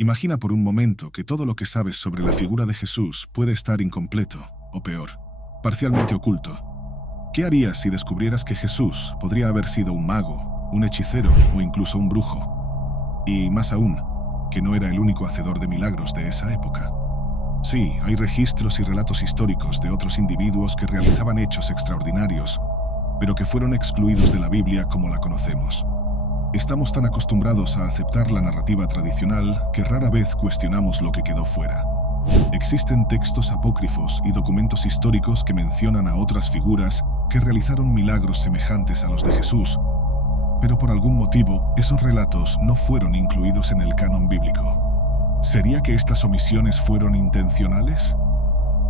Imagina por un momento que todo lo que sabes sobre la figura de Jesús puede estar incompleto, o peor, parcialmente oculto. ¿Qué harías si descubrieras que Jesús podría haber sido un mago, un hechicero o incluso un brujo? Y más aún, que no era el único hacedor de milagros de esa época. Sí, hay registros y relatos históricos de otros individuos que realizaban hechos extraordinarios, pero que fueron excluidos de la Biblia como la conocemos. Estamos tan acostumbrados a aceptar la narrativa tradicional que rara vez cuestionamos lo que quedó fuera. Existen textos apócrifos y documentos históricos que mencionan a otras figuras que realizaron milagros semejantes a los de Jesús, pero por algún motivo esos relatos no fueron incluidos en el canon bíblico. ¿Sería que estas omisiones fueron intencionales?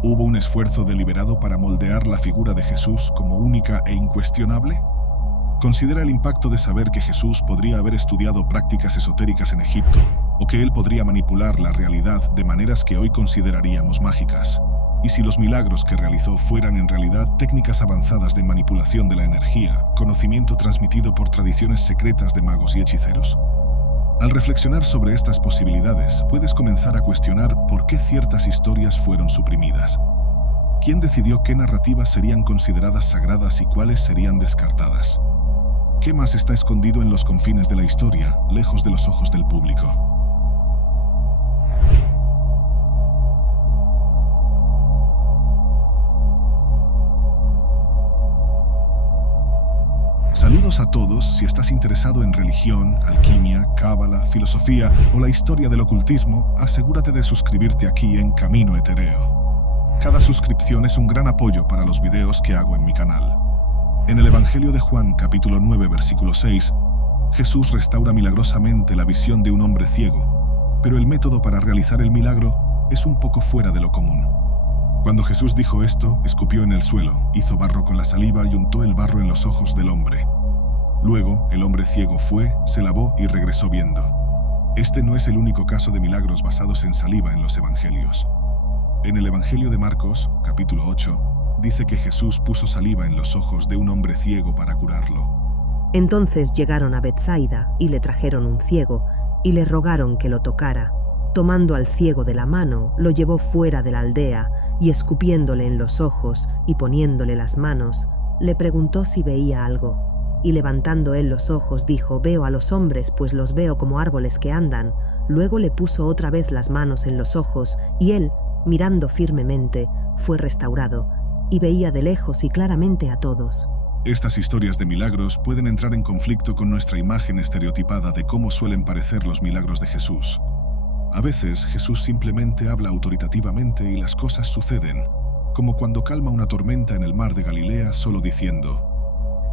¿Hubo un esfuerzo deliberado para moldear la figura de Jesús como única e incuestionable? Considera el impacto de saber que Jesús podría haber estudiado prácticas esotéricas en Egipto, o que él podría manipular la realidad de maneras que hoy consideraríamos mágicas. ¿Y si los milagros que realizó fueran en realidad técnicas avanzadas de manipulación de la energía, conocimiento transmitido por tradiciones secretas de magos y hechiceros? Al reflexionar sobre estas posibilidades, puedes comenzar a cuestionar por qué ciertas historias fueron suprimidas. ¿Quién decidió qué narrativas serían consideradas sagradas y cuáles serían descartadas? ¿Qué más está escondido en los confines de la historia, lejos de los ojos del público? Saludos a todos. Si estás interesado en religión, alquimia, cábala, filosofía o la historia del ocultismo, asegúrate de suscribirte aquí en Camino Etereo. Cada suscripción es un gran apoyo para los videos que hago en mi canal. En el Evangelio de Juan, capítulo 9, versículo 6, Jesús restaura milagrosamente la visión de un hombre ciego, pero el método para realizar el milagro es un poco fuera de lo común. Cuando Jesús dijo esto, escupió en el suelo, hizo barro con la saliva y untó el barro en los ojos del hombre. Luego, el hombre ciego fue, se lavó y regresó viendo. Este no es el único caso de milagros basados en saliva en los evangelios. En el Evangelio de Marcos, capítulo 8, dice que Jesús puso saliva en los ojos de un hombre ciego para curarlo. Entonces llegaron a Betsaida y le trajeron un ciego y le rogaron que lo tocara. Tomando al ciego de la mano, lo llevó fuera de la aldea y escupiéndole en los ojos y poniéndole las manos, le preguntó si veía algo. Y levantando él los ojos dijo: «Veo a los hombres, pues los veo como árboles que andan». Luego le puso otra vez las manos en los ojos y él, mirando firmemente, fue restaurado y veía de lejos y claramente a todos. Estas historias de milagros pueden entrar en conflicto con nuestra imagen estereotipada de cómo suelen parecer los milagros de Jesús. A veces Jesús simplemente habla autoritativamente y las cosas suceden, como cuando calma una tormenta en el mar de Galilea solo diciendo: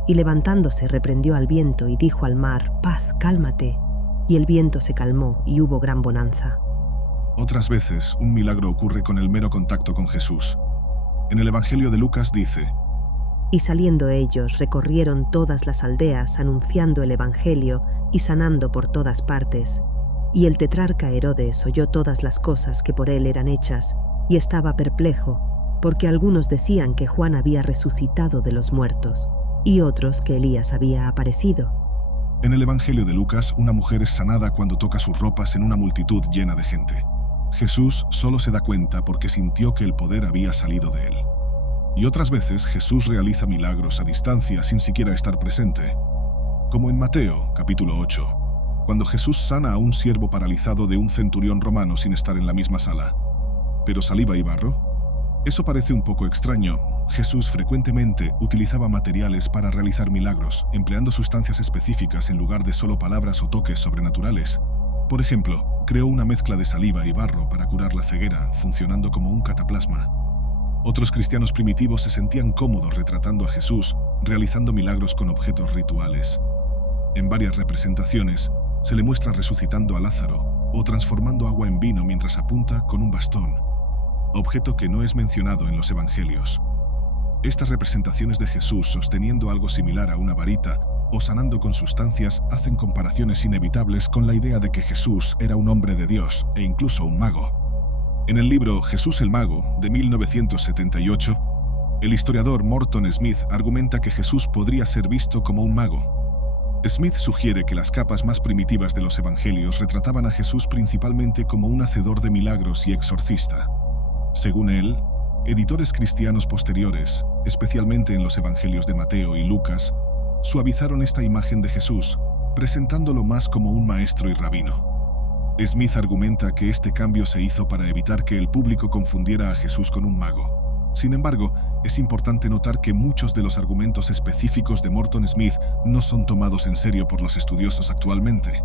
«Y levantándose reprendió al viento y dijo al mar: Paz, cálmate». Y el viento se calmó y hubo gran bonanza. Otras veces un milagro ocurre con el mero contacto con Jesús. En el Evangelio de Lucas dice: «Y saliendo ellos recorrieron todas las aldeas anunciando el Evangelio y sanando por todas partes. Y el tetrarca Herodes oyó todas las cosas que por él eran hechas y estaba perplejo, porque algunos decían que Juan había resucitado de los muertos y otros que Elías había aparecido». En el Evangelio de Lucas, una mujer es sanada cuando toca sus ropas en una multitud llena de gente. Jesús solo se da cuenta porque sintió que el poder había salido de él. Y otras veces Jesús realiza milagros a distancia sin siquiera estar presente. Como en Mateo, capítulo 8, cuando Jesús sana a un siervo paralizado de un centurión romano sin estar en la misma sala. ¿Pero saliva y barro? Eso parece un poco extraño. Jesús frecuentemente utilizaba materiales para realizar milagros, empleando sustancias específicas en lugar de solo palabras o toques sobrenaturales. Por ejemplo, creó una mezcla de saliva y barro para curar la ceguera, funcionando como un cataplasma. Otros cristianos primitivos se sentían cómodos retratando a Jesús, realizando milagros con objetos rituales. En varias representaciones, se le muestra resucitando a Lázaro o transformando agua en vino mientras apunta con un bastón, objeto que no es mencionado en los evangelios. Estas representaciones de Jesús sosteniendo algo similar a una varita o sanando con sustancias hacen comparaciones inevitables con la idea de que Jesús era un hombre de Dios e incluso un mago. En el libro Jesús el Mago, de 1978, el historiador Morton Smith argumenta que Jesús podría ser visto como un mago. Smith sugiere que las capas más primitivas de los evangelios retrataban a Jesús principalmente como un hacedor de milagros y exorcista. Según él, editores cristianos posteriores, especialmente en los evangelios de Mateo y Lucas, suavizaron esta imagen de Jesús, presentándolo más como un maestro y rabino. Smith argumenta que este cambio se hizo para evitar que el público confundiera a Jesús con un mago. Sin embargo, es importante notar que muchos de los argumentos específicos de Morton Smith no son tomados en serio por los estudiosos actualmente.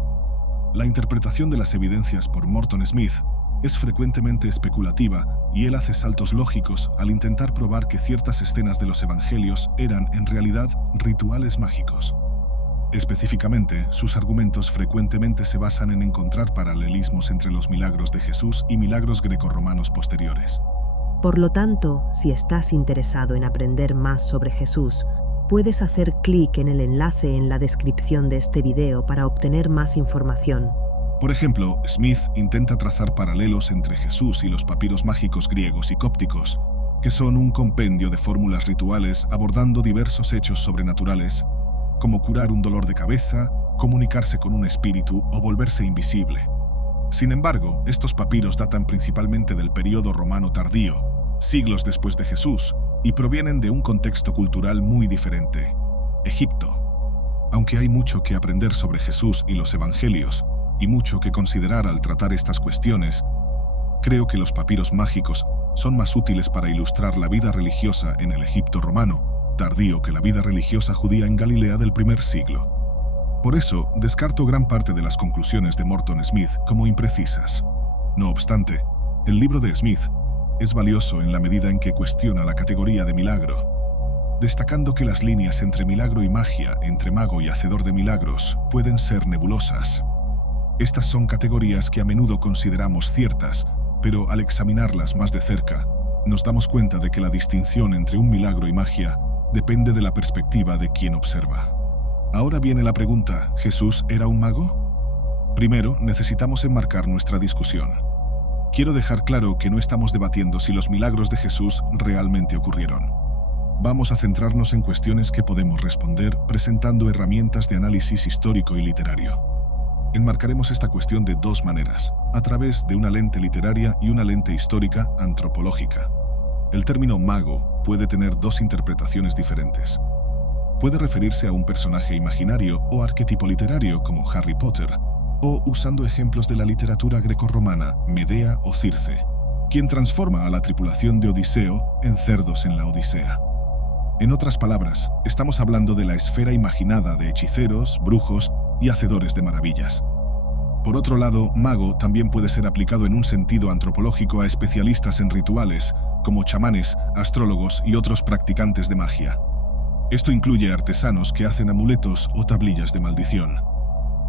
La interpretación de las evidencias por Morton Smith es frecuentemente especulativa y él hace saltos lógicos al intentar probar que ciertas escenas de los evangelios eran, en realidad, rituales mágicos. Específicamente, sus argumentos frecuentemente se basan en encontrar paralelismos entre los milagros de Jesús y milagros grecorromanos posteriores. Por lo tanto, si estás interesado en aprender más sobre Jesús, puedes hacer clic en el enlace en la descripción de este video para obtener más información. Por ejemplo, Smith intenta trazar paralelos entre Jesús y los papiros mágicos griegos y cópticos, que son un compendio de fórmulas rituales abordando diversos hechos sobrenaturales, como curar un dolor de cabeza, comunicarse con un espíritu o volverse invisible. Sin embargo, estos papiros datan principalmente del período romano tardío, siglos después de Jesús, y provienen de un contexto cultural muy diferente: Egipto. Aunque hay mucho que aprender sobre Jesús y los evangelios, y mucho que considerar al tratar estas cuestiones, creo que los papiros mágicos son más útiles para ilustrar la vida religiosa en el Egipto romano tardío que la vida religiosa judía en Galilea del primer siglo. Por eso, descarto gran parte de las conclusiones de Morton Smith como imprecisas. No obstante, el libro de Smith es valioso en la medida en que cuestiona la categoría de milagro, destacando que las líneas entre milagro y magia, entre mago y hacedor de milagros, pueden ser nebulosas. Estas son categorías que a menudo consideramos ciertas, pero al examinarlas más de cerca, nos damos cuenta de que la distinción entre un milagro y magia depende de la perspectiva de quien observa. Ahora viene la pregunta: ¿Jesús era un mago? Primero, necesitamos enmarcar nuestra discusión. Quiero dejar claro que no estamos debatiendo si los milagros de Jesús realmente ocurrieron. Vamos a centrarnos en cuestiones que podemos responder presentando herramientas de análisis histórico y literario. Enmarcaremos esta cuestión de dos maneras, a través de una lente literaria y una lente histórica antropológica. El término mago puede tener dos interpretaciones diferentes. Puede referirse a un personaje imaginario o arquetipo literario como Harry Potter, o usando ejemplos de la literatura grecorromana, Medea o Circe, quien transforma a la tripulación de Odiseo en cerdos en la Odisea. En otras palabras, estamos hablando de la esfera imaginada de hechiceros, brujos y hacedores de maravillas. Por otro lado, mago también puede ser aplicado en un sentido antropológico a especialistas en rituales, como chamanes, astrólogos y otros practicantes de magia. Esto incluye artesanos que hacen amuletos o tablillas de maldición.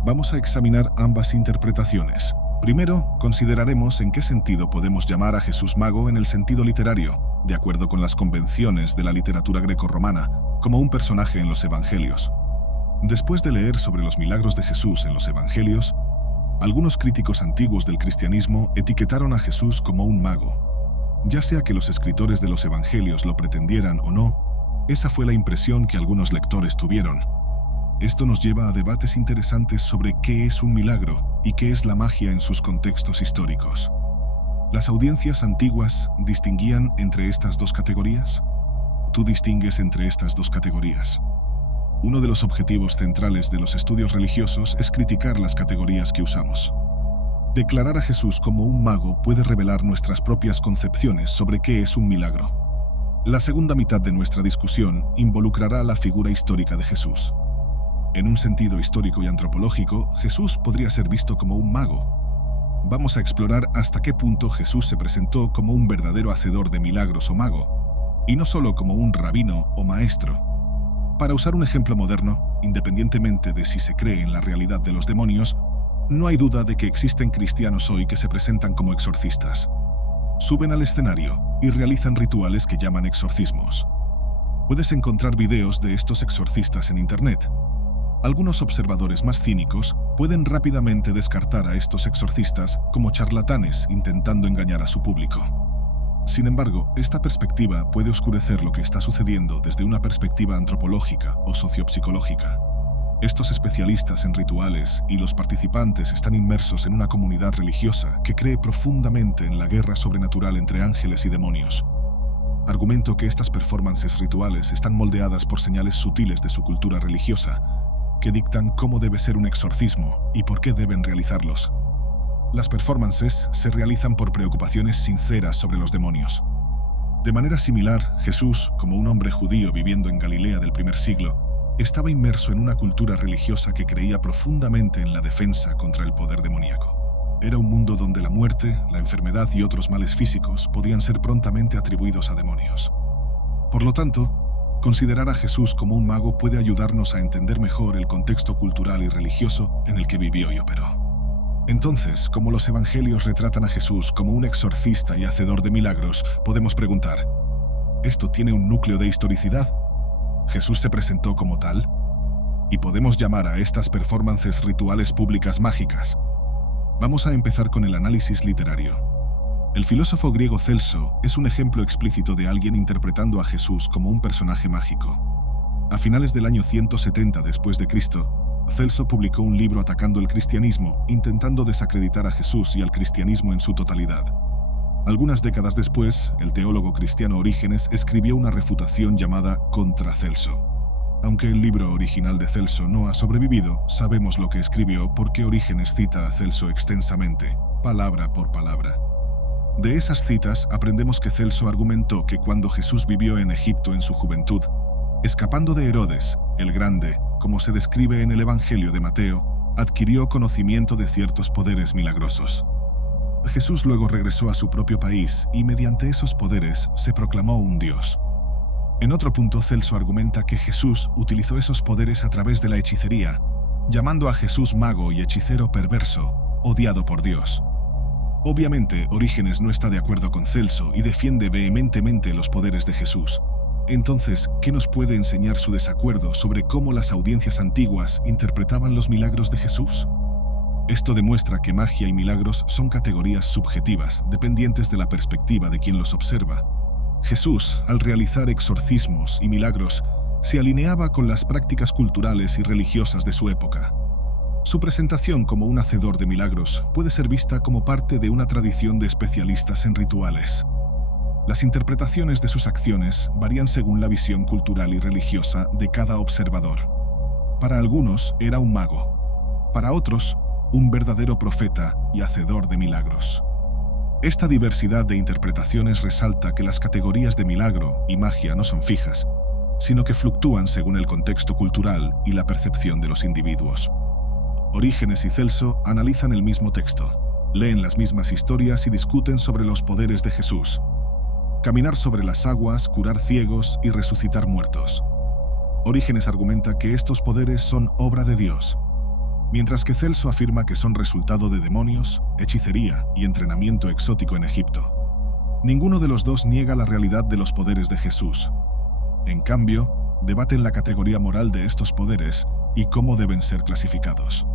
Vamos a examinar ambas interpretaciones. Primero, consideraremos en qué sentido podemos llamar a Jesús mago en el sentido literario, de acuerdo con las convenciones de la literatura grecorromana, como un personaje en los evangelios. Después de leer sobre los milagros de Jesús en los evangelios, algunos críticos antiguos del cristianismo etiquetaron a Jesús como un mago. Ya sea que los escritores de los evangelios lo pretendieran o no, esa fue la impresión que algunos lectores tuvieron. Esto nos lleva a debates interesantes sobre qué es un milagro y qué es la magia en sus contextos históricos. ¿Las audiencias antiguas distinguían entre estas dos categorías? Tú distingues entre estas dos categorías. Uno de los objetivos centrales de los estudios religiosos es criticar las categorías que usamos. Declarar a Jesús como un mago puede revelar nuestras propias concepciones sobre qué es un milagro. La segunda mitad de nuestra discusión involucrará la figura histórica de Jesús. En un sentido histórico y antropológico, Jesús podría ser visto como un mago. Vamos a explorar hasta qué punto Jesús se presentó como un verdadero hacedor de milagros o mago, y no solo como un rabino o maestro. Para usar un ejemplo moderno, independientemente de si se cree en la realidad de los demonios, no hay duda de que existen cristianos hoy que se presentan como exorcistas. Suben al escenario y realizan rituales que llaman exorcismos. Puedes encontrar videos de estos exorcistas en Internet. Algunos observadores más cínicos pueden rápidamente descartar a estos exorcistas como charlatanes intentando engañar a su público. Sin embargo, esta perspectiva puede oscurecer lo que está sucediendo desde una perspectiva antropológica o sociopsicológica. Estos especialistas en rituales y los participantes están inmersos en una comunidad religiosa que cree profundamente en la guerra sobrenatural entre ángeles y demonios. Argumento que estas performances rituales están moldeadas por señales sutiles de su cultura religiosa, que dictan cómo debe ser un exorcismo y por qué deben realizarlos. Las performances se realizan por preocupaciones sinceras sobre los demonios. De manera similar, Jesús, como un hombre judío viviendo en Galilea del primer siglo, estaba inmerso en una cultura religiosa que creía profundamente en la defensa contra el poder demoníaco. Era un mundo donde la muerte, la enfermedad y otros males físicos podían ser prontamente atribuidos a demonios. Por lo tanto, considerar a Jesús como un mago puede ayudarnos a entender mejor el contexto cultural y religioso en el que vivió y operó. Entonces, como los evangelios retratan a Jesús como un exorcista y hacedor de milagros, podemos preguntar, ¿esto tiene un núcleo de historicidad? ¿Jesús se presentó como tal? ¿Y podemos llamar a estas performances rituales públicas mágicas? Vamos a empezar con el análisis literario. El filósofo griego Celso es un ejemplo explícito de alguien interpretando a Jesús como un personaje mágico. A finales del año 170 después de Cristo, Celso publicó un libro atacando el cristianismo, intentando desacreditar a Jesús y al cristianismo en su totalidad. Algunas décadas después, el teólogo cristiano Orígenes escribió una refutación llamada Contra Celso. Aunque el libro original de Celso no ha sobrevivido, sabemos lo que escribió porque Orígenes cita a Celso extensamente, palabra por palabra. De esas citas aprendemos que Celso argumentó que cuando Jesús vivió en Egipto en su juventud, escapando de Herodes, el Grande, como se describe en el Evangelio de Mateo, adquirió conocimiento de ciertos poderes milagrosos. Jesús luego regresó a su propio país y mediante esos poderes se proclamó un Dios. En otro punto, Celso argumenta que Jesús utilizó esos poderes a través de la hechicería, llamando a Jesús mago y hechicero perverso, odiado por Dios. Obviamente, Orígenes no está de acuerdo con Celso y defiende vehementemente los poderes de Jesús. Entonces, ¿qué nos puede enseñar su desacuerdo sobre cómo las audiencias antiguas interpretaban los milagros de Jesús? Esto demuestra que magia y milagros son categorías subjetivas, dependientes de la perspectiva de quien los observa. Jesús, al realizar exorcismos y milagros, se alineaba con las prácticas culturales y religiosas de su época. Su presentación como un hacedor de milagros puede ser vista como parte de una tradición de especialistas en rituales. Las interpretaciones de sus acciones varían según la visión cultural y religiosa de cada observador. Para algunos era un mago, para otros un verdadero profeta y hacedor de milagros. Esta diversidad de interpretaciones resalta que las categorías de milagro y magia no son fijas, sino que fluctúan según el contexto cultural y la percepción de los individuos. Orígenes y Celso analizan el mismo texto, leen las mismas historias y discuten sobre los poderes de Jesús. Caminar sobre las aguas, curar ciegos y resucitar muertos. Orígenes argumenta que estos poderes son obra de Dios, mientras que Celso afirma que son resultado de demonios, hechicería y entrenamiento exótico en Egipto. Ninguno de los dos niega la realidad de los poderes de Jesús. En cambio, debaten la categoría moral de estos poderes y cómo deben ser clasificados.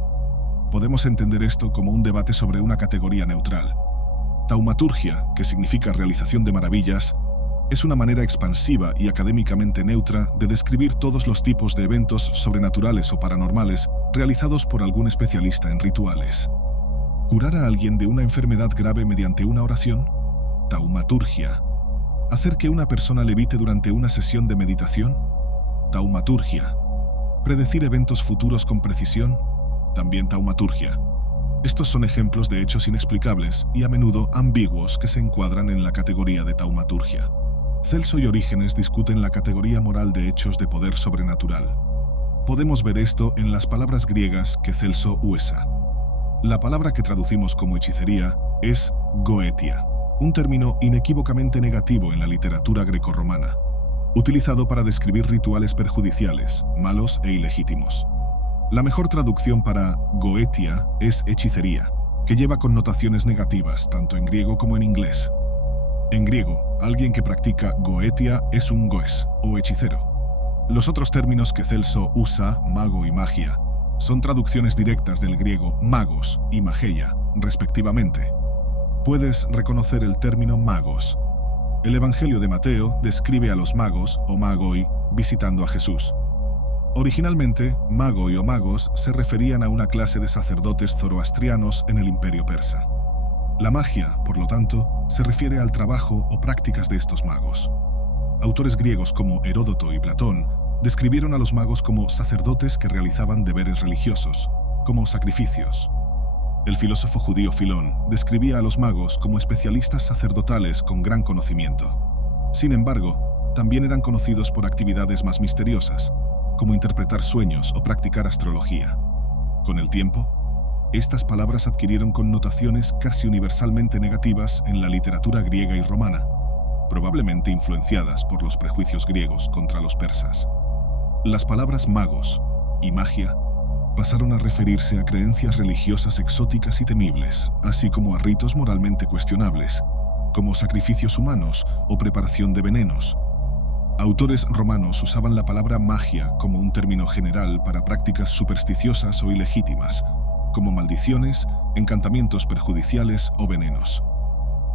Podemos entender esto como un debate sobre una categoría neutral. Taumaturgia, que significa realización de maravillas, es una manera expansiva y académicamente neutra de describir todos los tipos de eventos sobrenaturales o paranormales realizados por algún especialista en rituales. ¿Curar a alguien de una enfermedad grave mediante una oración? Taumaturgia. ¿Hacer que una persona levite durante una sesión de meditación? Taumaturgia. ¿Predecir eventos futuros con precisión? También taumaturgia. Estos son ejemplos de hechos inexplicables y a menudo ambiguos que se encuadran en la categoría de taumaturgia. Celso y Orígenes discuten la categoría moral de hechos de poder sobrenatural. Podemos ver esto en las palabras griegas que Celso usa. La palabra que traducimos como hechicería es goetia, un término inequívocamente negativo en la literatura grecorromana, utilizado para describir rituales perjudiciales, malos e ilegítimos. La mejor traducción para goetia es hechicería, que lleva connotaciones negativas tanto en griego como en inglés. En griego, alguien que practica goetia es un goes, o hechicero. Los otros términos que Celso usa, mago y magia, son traducciones directas del griego magos y mageia, respectivamente. Puedes reconocer el término magos. El Evangelio de Mateo describe a los magos, o magoi, visitando a Jesús. Originalmente, mago o magos se referían a una clase de sacerdotes zoroastrianos en el Imperio Persa. La magia, por lo tanto, se refiere al trabajo o prácticas de estos magos. Autores griegos como Heródoto y Platón describieron a los magos como sacerdotes que realizaban deberes religiosos, como sacrificios. El filósofo judío Filón describía a los magos como especialistas sacerdotales con gran conocimiento. Sin embargo, también eran conocidos por actividades más misteriosas, como interpretar sueños o practicar astrología. Con el tiempo, estas palabras adquirieron connotaciones casi universalmente negativas en la literatura griega y romana, probablemente influenciadas por los prejuicios griegos contra los persas. Las palabras magos y magia pasaron a referirse a creencias religiosas exóticas y temibles, así como a ritos moralmente cuestionables, como sacrificios humanos o preparación de venenos. Autores romanos usaban la palabra magia como un término general para prácticas supersticiosas o ilegítimas, como maldiciones, encantamientos perjudiciales o venenos.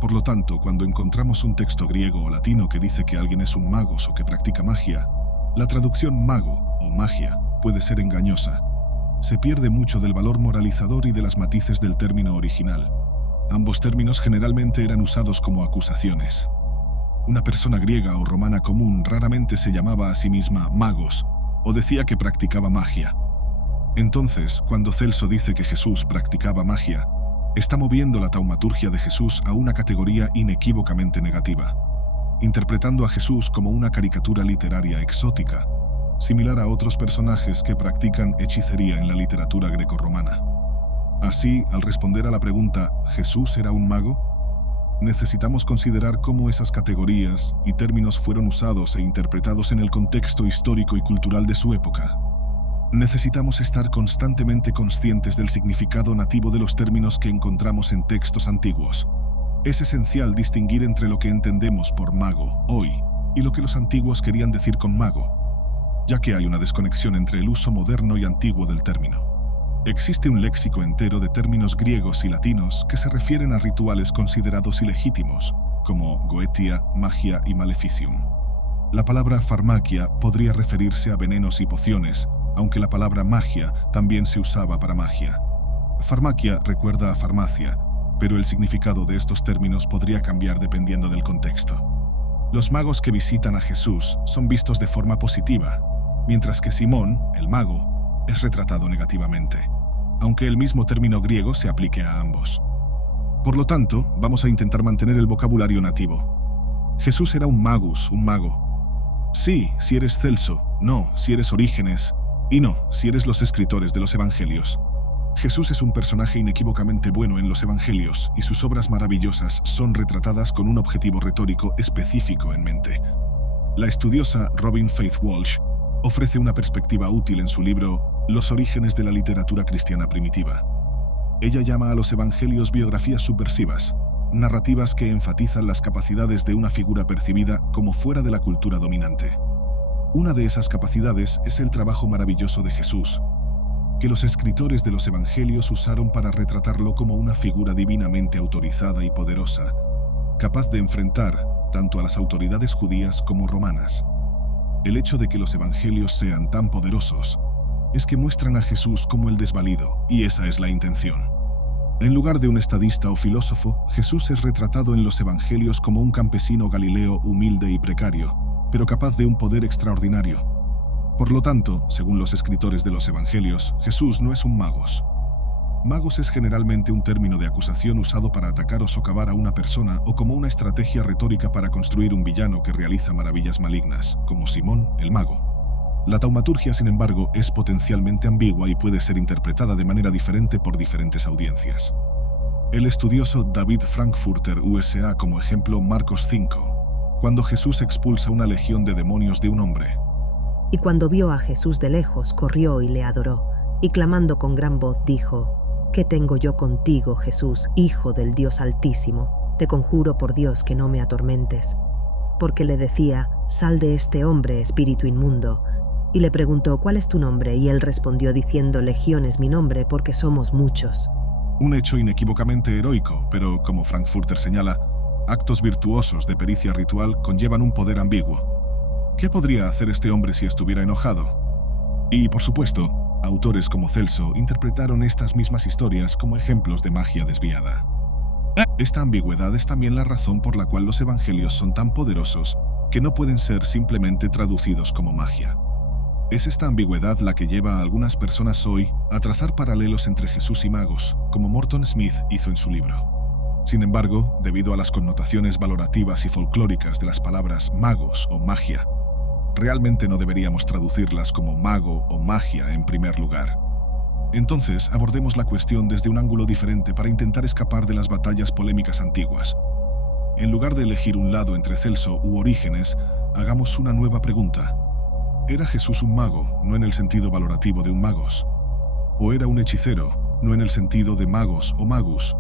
Por lo tanto, cuando encontramos un texto griego o latino que dice que alguien es un mago o que practica magia, la traducción mago o magia puede ser engañosa. Se pierde mucho del valor moralizador y de las matices del término original. Ambos términos generalmente eran usados como acusaciones. Una persona griega o romana común raramente se llamaba a sí misma magos o decía que practicaba magia. Entonces, cuando Celso dice que Jesús practicaba magia, está moviendo la taumaturgia de Jesús a una categoría inequívocamente negativa, interpretando a Jesús como una caricatura literaria exótica, similar a otros personajes que practican hechicería en la literatura grecorromana. Así, al responder a la pregunta ¿Jesús era un mago?, necesitamos considerar cómo esas categorías y términos fueron usados e interpretados en el contexto histórico y cultural de su época. Necesitamos estar constantemente conscientes del significado nativo de los términos que encontramos en textos antiguos. Es esencial distinguir entre lo que entendemos por mago hoy y lo que los antiguos querían decir con mago, ya que hay una desconexión entre el uso moderno y antiguo del término. Existe un léxico entero de términos griegos y latinos que se refieren a rituales considerados ilegítimos, como goetia, magia y maleficium. La palabra farmacia podría referirse a venenos y pociones, aunque la palabra magia también se usaba para magia. Farmacia recuerda a farmacia, pero el significado de estos términos podría cambiar dependiendo del contexto. Los magos que visitan a Jesús son vistos de forma positiva, mientras que Simón, el mago, es retratado negativamente, aunque el mismo término griego se aplique a ambos. Por lo tanto, vamos a intentar mantener el vocabulario nativo. Jesús era un magus, un mago. Sí, si eres Celso, no, si eres Orígenes, y no, si eres los escritores de los Evangelios. Jesús es un personaje inequívocamente bueno en los Evangelios y sus obras maravillosas son retratadas con un objetivo retórico específico en mente. La estudiosa Robin Faith Walsh ofrece una perspectiva útil en su libro Los orígenes de la literatura cristiana primitiva. Ella llama a los evangelios biografías subversivas, narrativas que enfatizan las capacidades de una figura percibida como fuera de la cultura dominante. Una de esas capacidades es el trabajo maravilloso de Jesús, que los escritores de los evangelios usaron para retratarlo como una figura divinamente autorizada y poderosa, capaz de enfrentar tanto a las autoridades judías como romanas. El hecho de que los evangelios sean tan poderosos es que muestran a Jesús como el desvalido, y esa es la intención. En lugar de un estadista o filósofo, Jesús es retratado en los evangelios como un campesino galileo humilde y precario, pero capaz de un poder extraordinario. Por lo tanto, según los escritores de los evangelios, Jesús no es un magos. Magos es generalmente un término de acusación usado para atacar o socavar a una persona o como una estrategia retórica para construir un villano que realiza maravillas malignas, como Simón, el mago. La taumaturgia, sin embargo, es potencialmente ambigua y puede ser interpretada de manera diferente por diferentes audiencias. El estudioso David Frankfurter, USA, como ejemplo Marcos 5, cuando Jesús expulsa una legión de demonios de un hombre. Y cuando vio a Jesús de lejos, corrió y le adoró, y clamando con gran voz dijo: ¿Qué tengo yo contigo, Jesús, Hijo del Dios Altísimo? Te conjuro por Dios que no me atormentes. Porque le decía: Sal de este hombre, espíritu inmundo. Y le preguntó: ¿Cuál es tu nombre? Y él respondió diciendo: Legión es mi nombre, porque somos muchos. Un hecho inequívocamente heroico, pero, como Frankfurter señala, actos virtuosos de pericia ritual conllevan un poder ambiguo. ¿Qué podría hacer este hombre si estuviera enojado? Y, por supuesto, autores como Celso interpretaron estas mismas historias como ejemplos de magia desviada. Esta ambigüedad es también la razón por la cual los evangelios son tan poderosos que no pueden ser simplemente traducidos como magia. Es esta ambigüedad la que lleva a algunas personas hoy a trazar paralelos entre Jesús y magos, como Morton Smith hizo en su libro. Sin embargo, debido a las connotaciones valorativas y folclóricas de las palabras magos o magia, realmente no deberíamos traducirlas como mago o magia en primer lugar. Entonces, abordemos la cuestión desde un ángulo diferente para intentar escapar de las batallas polémicas antiguas. En lugar de elegir un lado entre Celso u Orígenes, hagamos una nueva pregunta. ¿Era Jesús un mago, no en el sentido valorativo de un magos? ¿O era un hechicero, no en el sentido de magos o magus?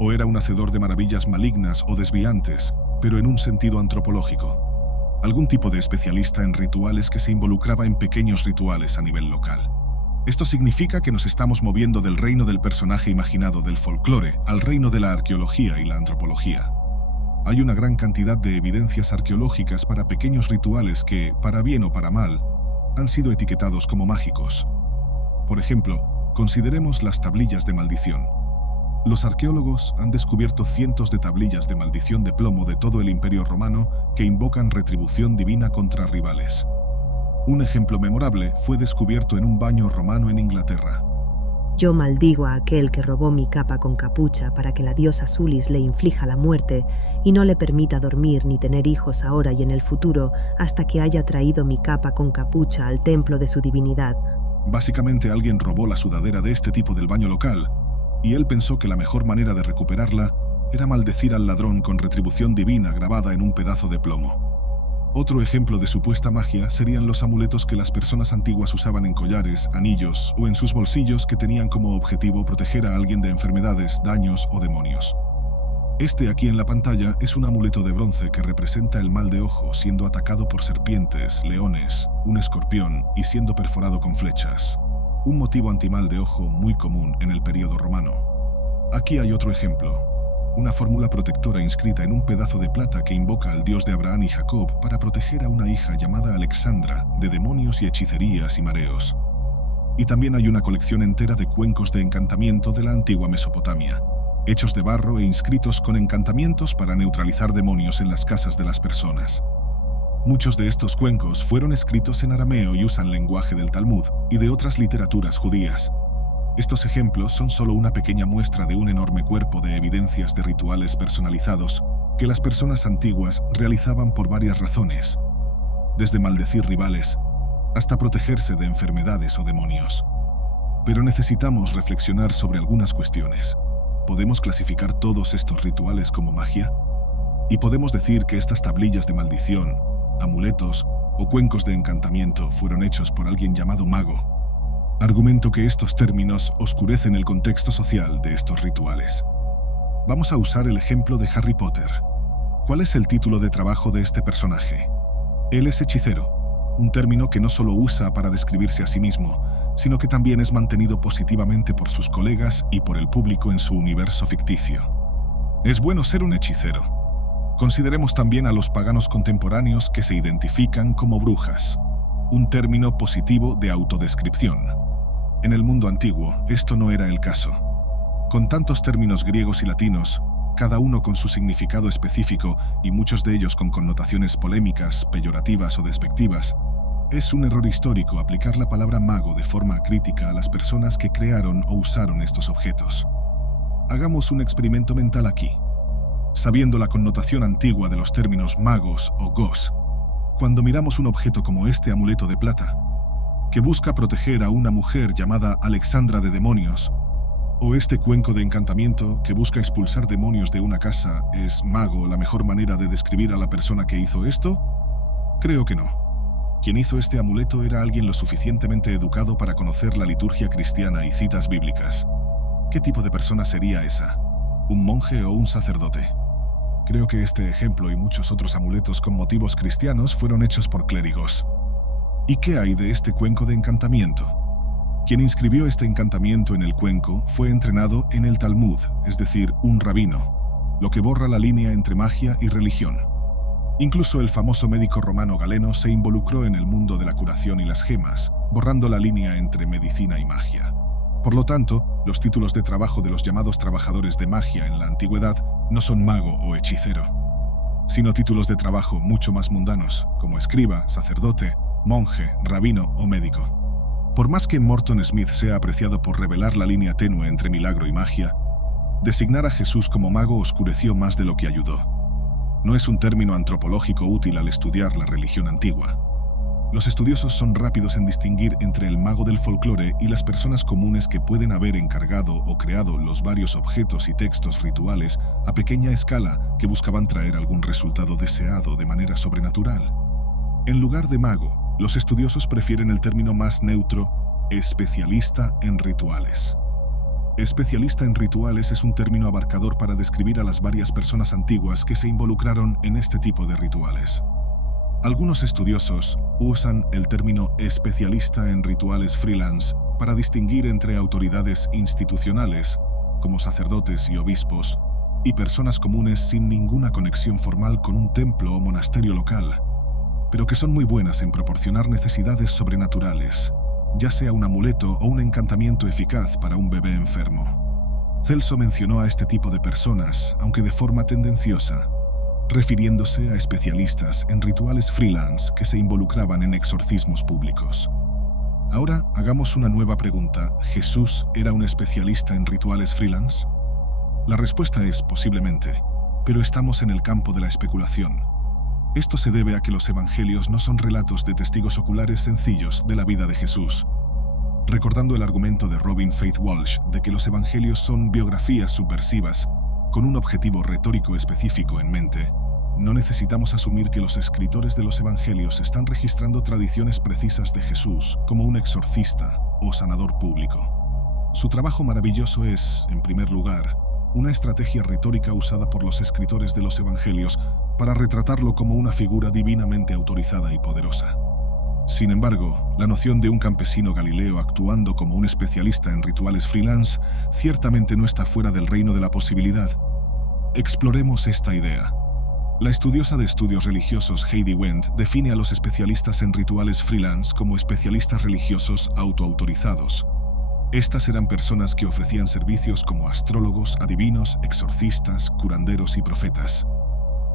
¿O era un hacedor de maravillas malignas o desviantes, pero en un sentido antropológico? Algún tipo de especialista en rituales que se involucraba en pequeños rituales a nivel local. Esto significa que nos estamos moviendo del reino del personaje imaginado del folclore al reino de la arqueología y la antropología. Hay una gran cantidad de evidencias arqueológicas para pequeños rituales que, para bien o para mal, han sido etiquetados como mágicos. Por ejemplo, consideremos las tablillas de maldición. Los arqueólogos han descubierto cientos de tablillas de maldición de plomo de todo el Imperio Romano que invocan retribución divina contra rivales. Un ejemplo memorable fue descubierto en un baño romano en Inglaterra. Yo maldigo a aquel que robó mi capa con capucha para que la diosa Sulis le inflija la muerte y no le permita dormir ni tener hijos ahora y en el futuro hasta que haya traído mi capa con capucha al templo de su divinidad. Básicamente alguien robó la sudadera de este tipo del baño local, y él pensó que la mejor manera de recuperarla era maldecir al ladrón con retribución divina grabada en un pedazo de plomo. Otro ejemplo de supuesta magia serían los amuletos que las personas antiguas usaban en collares, anillos o en sus bolsillos que tenían como objetivo proteger a alguien de enfermedades, daños o demonios. Este aquí en la pantalla es un amuleto de bronce que representa el mal de ojo siendo atacado por serpientes, leones, un escorpión y siendo perforado con flechas. Un motivo antimal de ojo muy común en el período romano. Aquí hay otro ejemplo. Una fórmula protectora inscrita en un pedazo de plata que invoca al Dios de Abraham y Jacob para proteger a una hija llamada Alexandra de demonios y hechicerías y mareos. Y también hay una colección entera de cuencos de encantamiento de la antigua Mesopotamia, hechos de barro e inscritos con encantamientos para neutralizar demonios en las casas de las personas. Muchos de estos cuencos fueron escritos en arameo y usan lenguaje del Talmud y de otras literaturas judías. Estos ejemplos son solo una pequeña muestra de un enorme cuerpo de evidencias de rituales personalizados que las personas antiguas realizaban por varias razones, desde maldecir rivales hasta protegerse de enfermedades o demonios. Pero necesitamos reflexionar sobre algunas cuestiones. ¿Podemos clasificar todos estos rituales como magia? ¿Y podemos decir que estas tablillas de maldición, amuletos o cuencos de encantamiento fueron hechos por alguien llamado mago? Argumento que estos términos oscurecen el contexto social de estos rituales. Vamos a usar el ejemplo de Harry Potter. ¿Cuál es el título de trabajo de este personaje? Él es hechicero, un término que no solo usa para describirse a sí mismo, sino que también es mantenido positivamente por sus colegas y por el público en su universo ficticio. Es bueno ser un hechicero. Consideremos también a los paganos contemporáneos que se identifican como brujas, un término positivo de autodescripción. En el mundo antiguo, esto no era el caso. Con tantos términos griegos y latinos, cada uno con su significado específico y muchos de ellos con connotaciones polémicas, peyorativas o despectivas, es un error histórico aplicar la palabra mago de forma crítica a las personas que crearon o usaron estos objetos. Hagamos un experimento mental aquí. Sabiendo la connotación antigua de los términos magos o gos, cuando miramos un objeto como este amuleto de plata, que busca proteger a una mujer llamada Alexandra de demonios, o este cuenco de encantamiento que busca expulsar demonios de una casa, ¿es mago la mejor manera de describir a la persona que hizo esto? Creo que no. Quien hizo este amuleto era alguien lo suficientemente educado para conocer la liturgia cristiana y citas bíblicas. ¿Qué tipo de persona sería esa? ¿Un monje o un sacerdote? Creo que este ejemplo y muchos otros amuletos con motivos cristianos fueron hechos por clérigos. ¿Y qué hay de este cuenco de encantamiento? Quien inscribió este encantamiento en el cuenco fue entrenado en el Talmud, es decir, un rabino, lo que borra la línea entre magia y religión. Incluso el famoso médico romano Galeno se involucró en el mundo de la curación y las gemas, borrando la línea entre medicina y magia. Por lo tanto, los títulos de trabajo de los llamados trabajadores de magia en la antigüedad no son mago o hechicero, sino títulos de trabajo mucho más mundanos, como escriba, sacerdote, monje, rabino o médico. Por más que Morton Smith sea apreciado por revelar la línea tenue entre milagro y magia, designar a Jesús como mago oscureció más de lo que ayudó. No es un término antropológico útil al estudiar la religión antigua. Los estudiosos son rápidos en distinguir entre el mago del folclore y las personas comunes que pueden haber encargado o creado los varios objetos y textos rituales a pequeña escala que buscaban traer algún resultado deseado de manera sobrenatural. En lugar de mago, los estudiosos prefieren el término más neutro, especialista en rituales. Especialista en rituales es un término abarcador para describir a las varias personas antiguas que se involucraron en este tipo de rituales. Algunos estudiosos usan el término especialista en rituales freelance para distinguir entre autoridades institucionales, como sacerdotes y obispos, y personas comunes sin ninguna conexión formal con un templo o monasterio local, pero que son muy buenas en proporcionar necesidades sobrenaturales, ya sea un amuleto o un encantamiento eficaz para un bebé enfermo. Celso mencionó a este tipo de personas, aunque de forma tendenciosa, refiriéndose a especialistas en rituales freelance que se involucraban en exorcismos públicos. Ahora hagamos una nueva pregunta. ¿Jesús era un especialista en rituales freelance? La respuesta es posiblemente, pero estamos en el campo de la especulación. Esto se debe a que los evangelios no son relatos de testigos oculares sencillos de la vida de Jesús. Recordando el argumento de Robin Faith Walsh de que los evangelios son biografías subversivas con un objetivo retórico específico en mente, no necesitamos asumir que los escritores de los evangelios están registrando tradiciones precisas de Jesús como un exorcista o sanador público. Su trabajo maravilloso es, en primer lugar, una estrategia retórica usada por los escritores de los evangelios para retratarlo como una figura divinamente autorizada y poderosa. Sin embargo, la noción de un campesino galileo actuando como un especialista en rituales freelance ciertamente no está fuera del reino de la posibilidad. Exploremos esta idea. La estudiosa de estudios religiosos Heidi Wendt define a los especialistas en rituales freelance como especialistas religiosos autoautorizados. Estas eran personas que ofrecían servicios como astrólogos, adivinos, exorcistas, curanderos y profetas.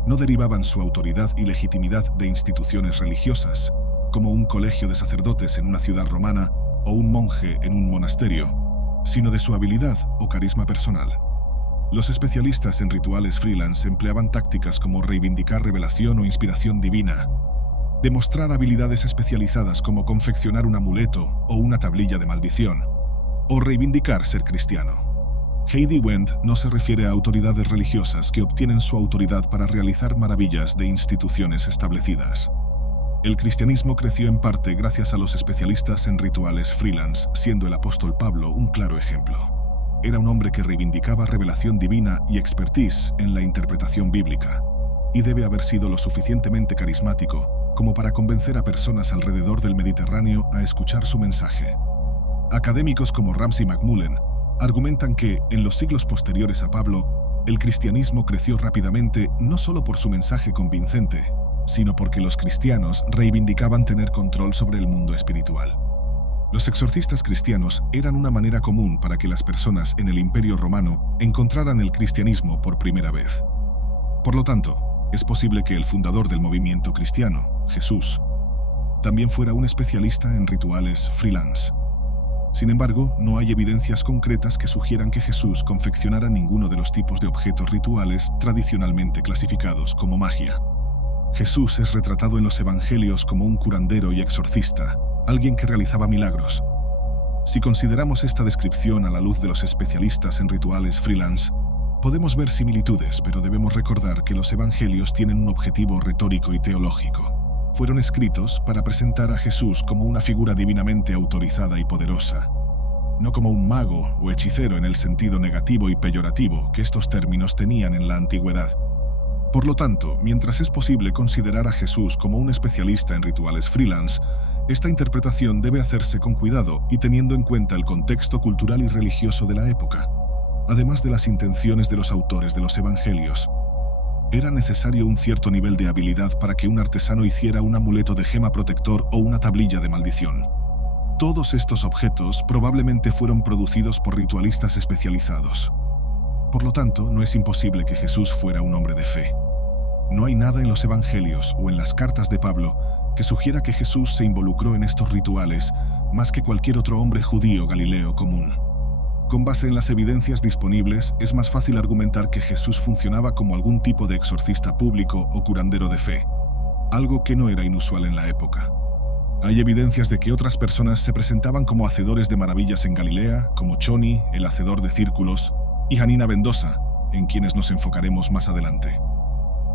No derivaban su autoridad y legitimidad de instituciones religiosas, como un colegio de sacerdotes en una ciudad romana o un monje en un monasterio, sino de su habilidad o carisma personal. Los especialistas en rituales freelance empleaban tácticas como reivindicar revelación o inspiración divina, demostrar habilidades especializadas como confeccionar un amuleto o una tablilla de maldición, o reivindicar ser cristiano. Heidi Wendt no se refiere a autoridades religiosas que obtienen su autoridad para realizar maravillas de instituciones establecidas. El cristianismo creció en parte gracias a los especialistas en rituales freelance, siendo el apóstol Pablo un claro ejemplo. Era un hombre que reivindicaba revelación divina y expertise en la interpretación bíblica, y debe haber sido lo suficientemente carismático como para convencer a personas alrededor del Mediterráneo a escuchar su mensaje. Académicos como Ramsay MacMullen argumentan que, en los siglos posteriores a Pablo, el cristianismo creció rápidamente no solo por su mensaje convincente, sino porque los cristianos reivindicaban tener control sobre el mundo espiritual. Los exorcistas cristianos eran una manera común para que las personas en el Imperio Romano encontraran el cristianismo por primera vez. Por lo tanto, es posible que el fundador del movimiento cristiano, Jesús, también fuera un especialista en rituales freelance. Sin embargo, no hay evidencias concretas que sugieran que Jesús confeccionara ninguno de los tipos de objetos rituales tradicionalmente clasificados como magia. Jesús es retratado en los evangelios como un curandero y exorcista, alguien que realizaba milagros. Si consideramos esta descripción a la luz de los especialistas en rituales freelance, podemos ver similitudes, pero debemos recordar que los evangelios tienen un objetivo retórico y teológico. Fueron escritos para presentar a Jesús como una figura divinamente autorizada y poderosa, no como un mago o hechicero en el sentido negativo y peyorativo que estos términos tenían en la antigüedad. Por lo tanto, mientras es posible considerar a Jesús como un especialista en rituales freelance, esta interpretación debe hacerse con cuidado y teniendo en cuenta el contexto cultural y religioso de la época, además de las intenciones de los autores de los evangelios. Era necesario un cierto nivel de habilidad para que un artesano hiciera un amuleto de gema protector o una tablilla de maldición. Todos estos objetos probablemente fueron producidos por ritualistas especializados. Por lo tanto, no es imposible que Jesús fuera un hombre de fe. No hay nada en los evangelios o en las cartas de Pablo que sugiera que Jesús se involucró en estos rituales más que cualquier otro hombre judío galileo común. Con base en las evidencias disponibles, es más fácil argumentar que Jesús funcionaba como algún tipo de exorcista público o curandero de fe, algo que no era inusual en la época. Hay evidencias de que otras personas se presentaban como hacedores de maravillas en Galilea, como Choni, el hacedor de círculos, y Janina Vendosa, en quienes nos enfocaremos más adelante.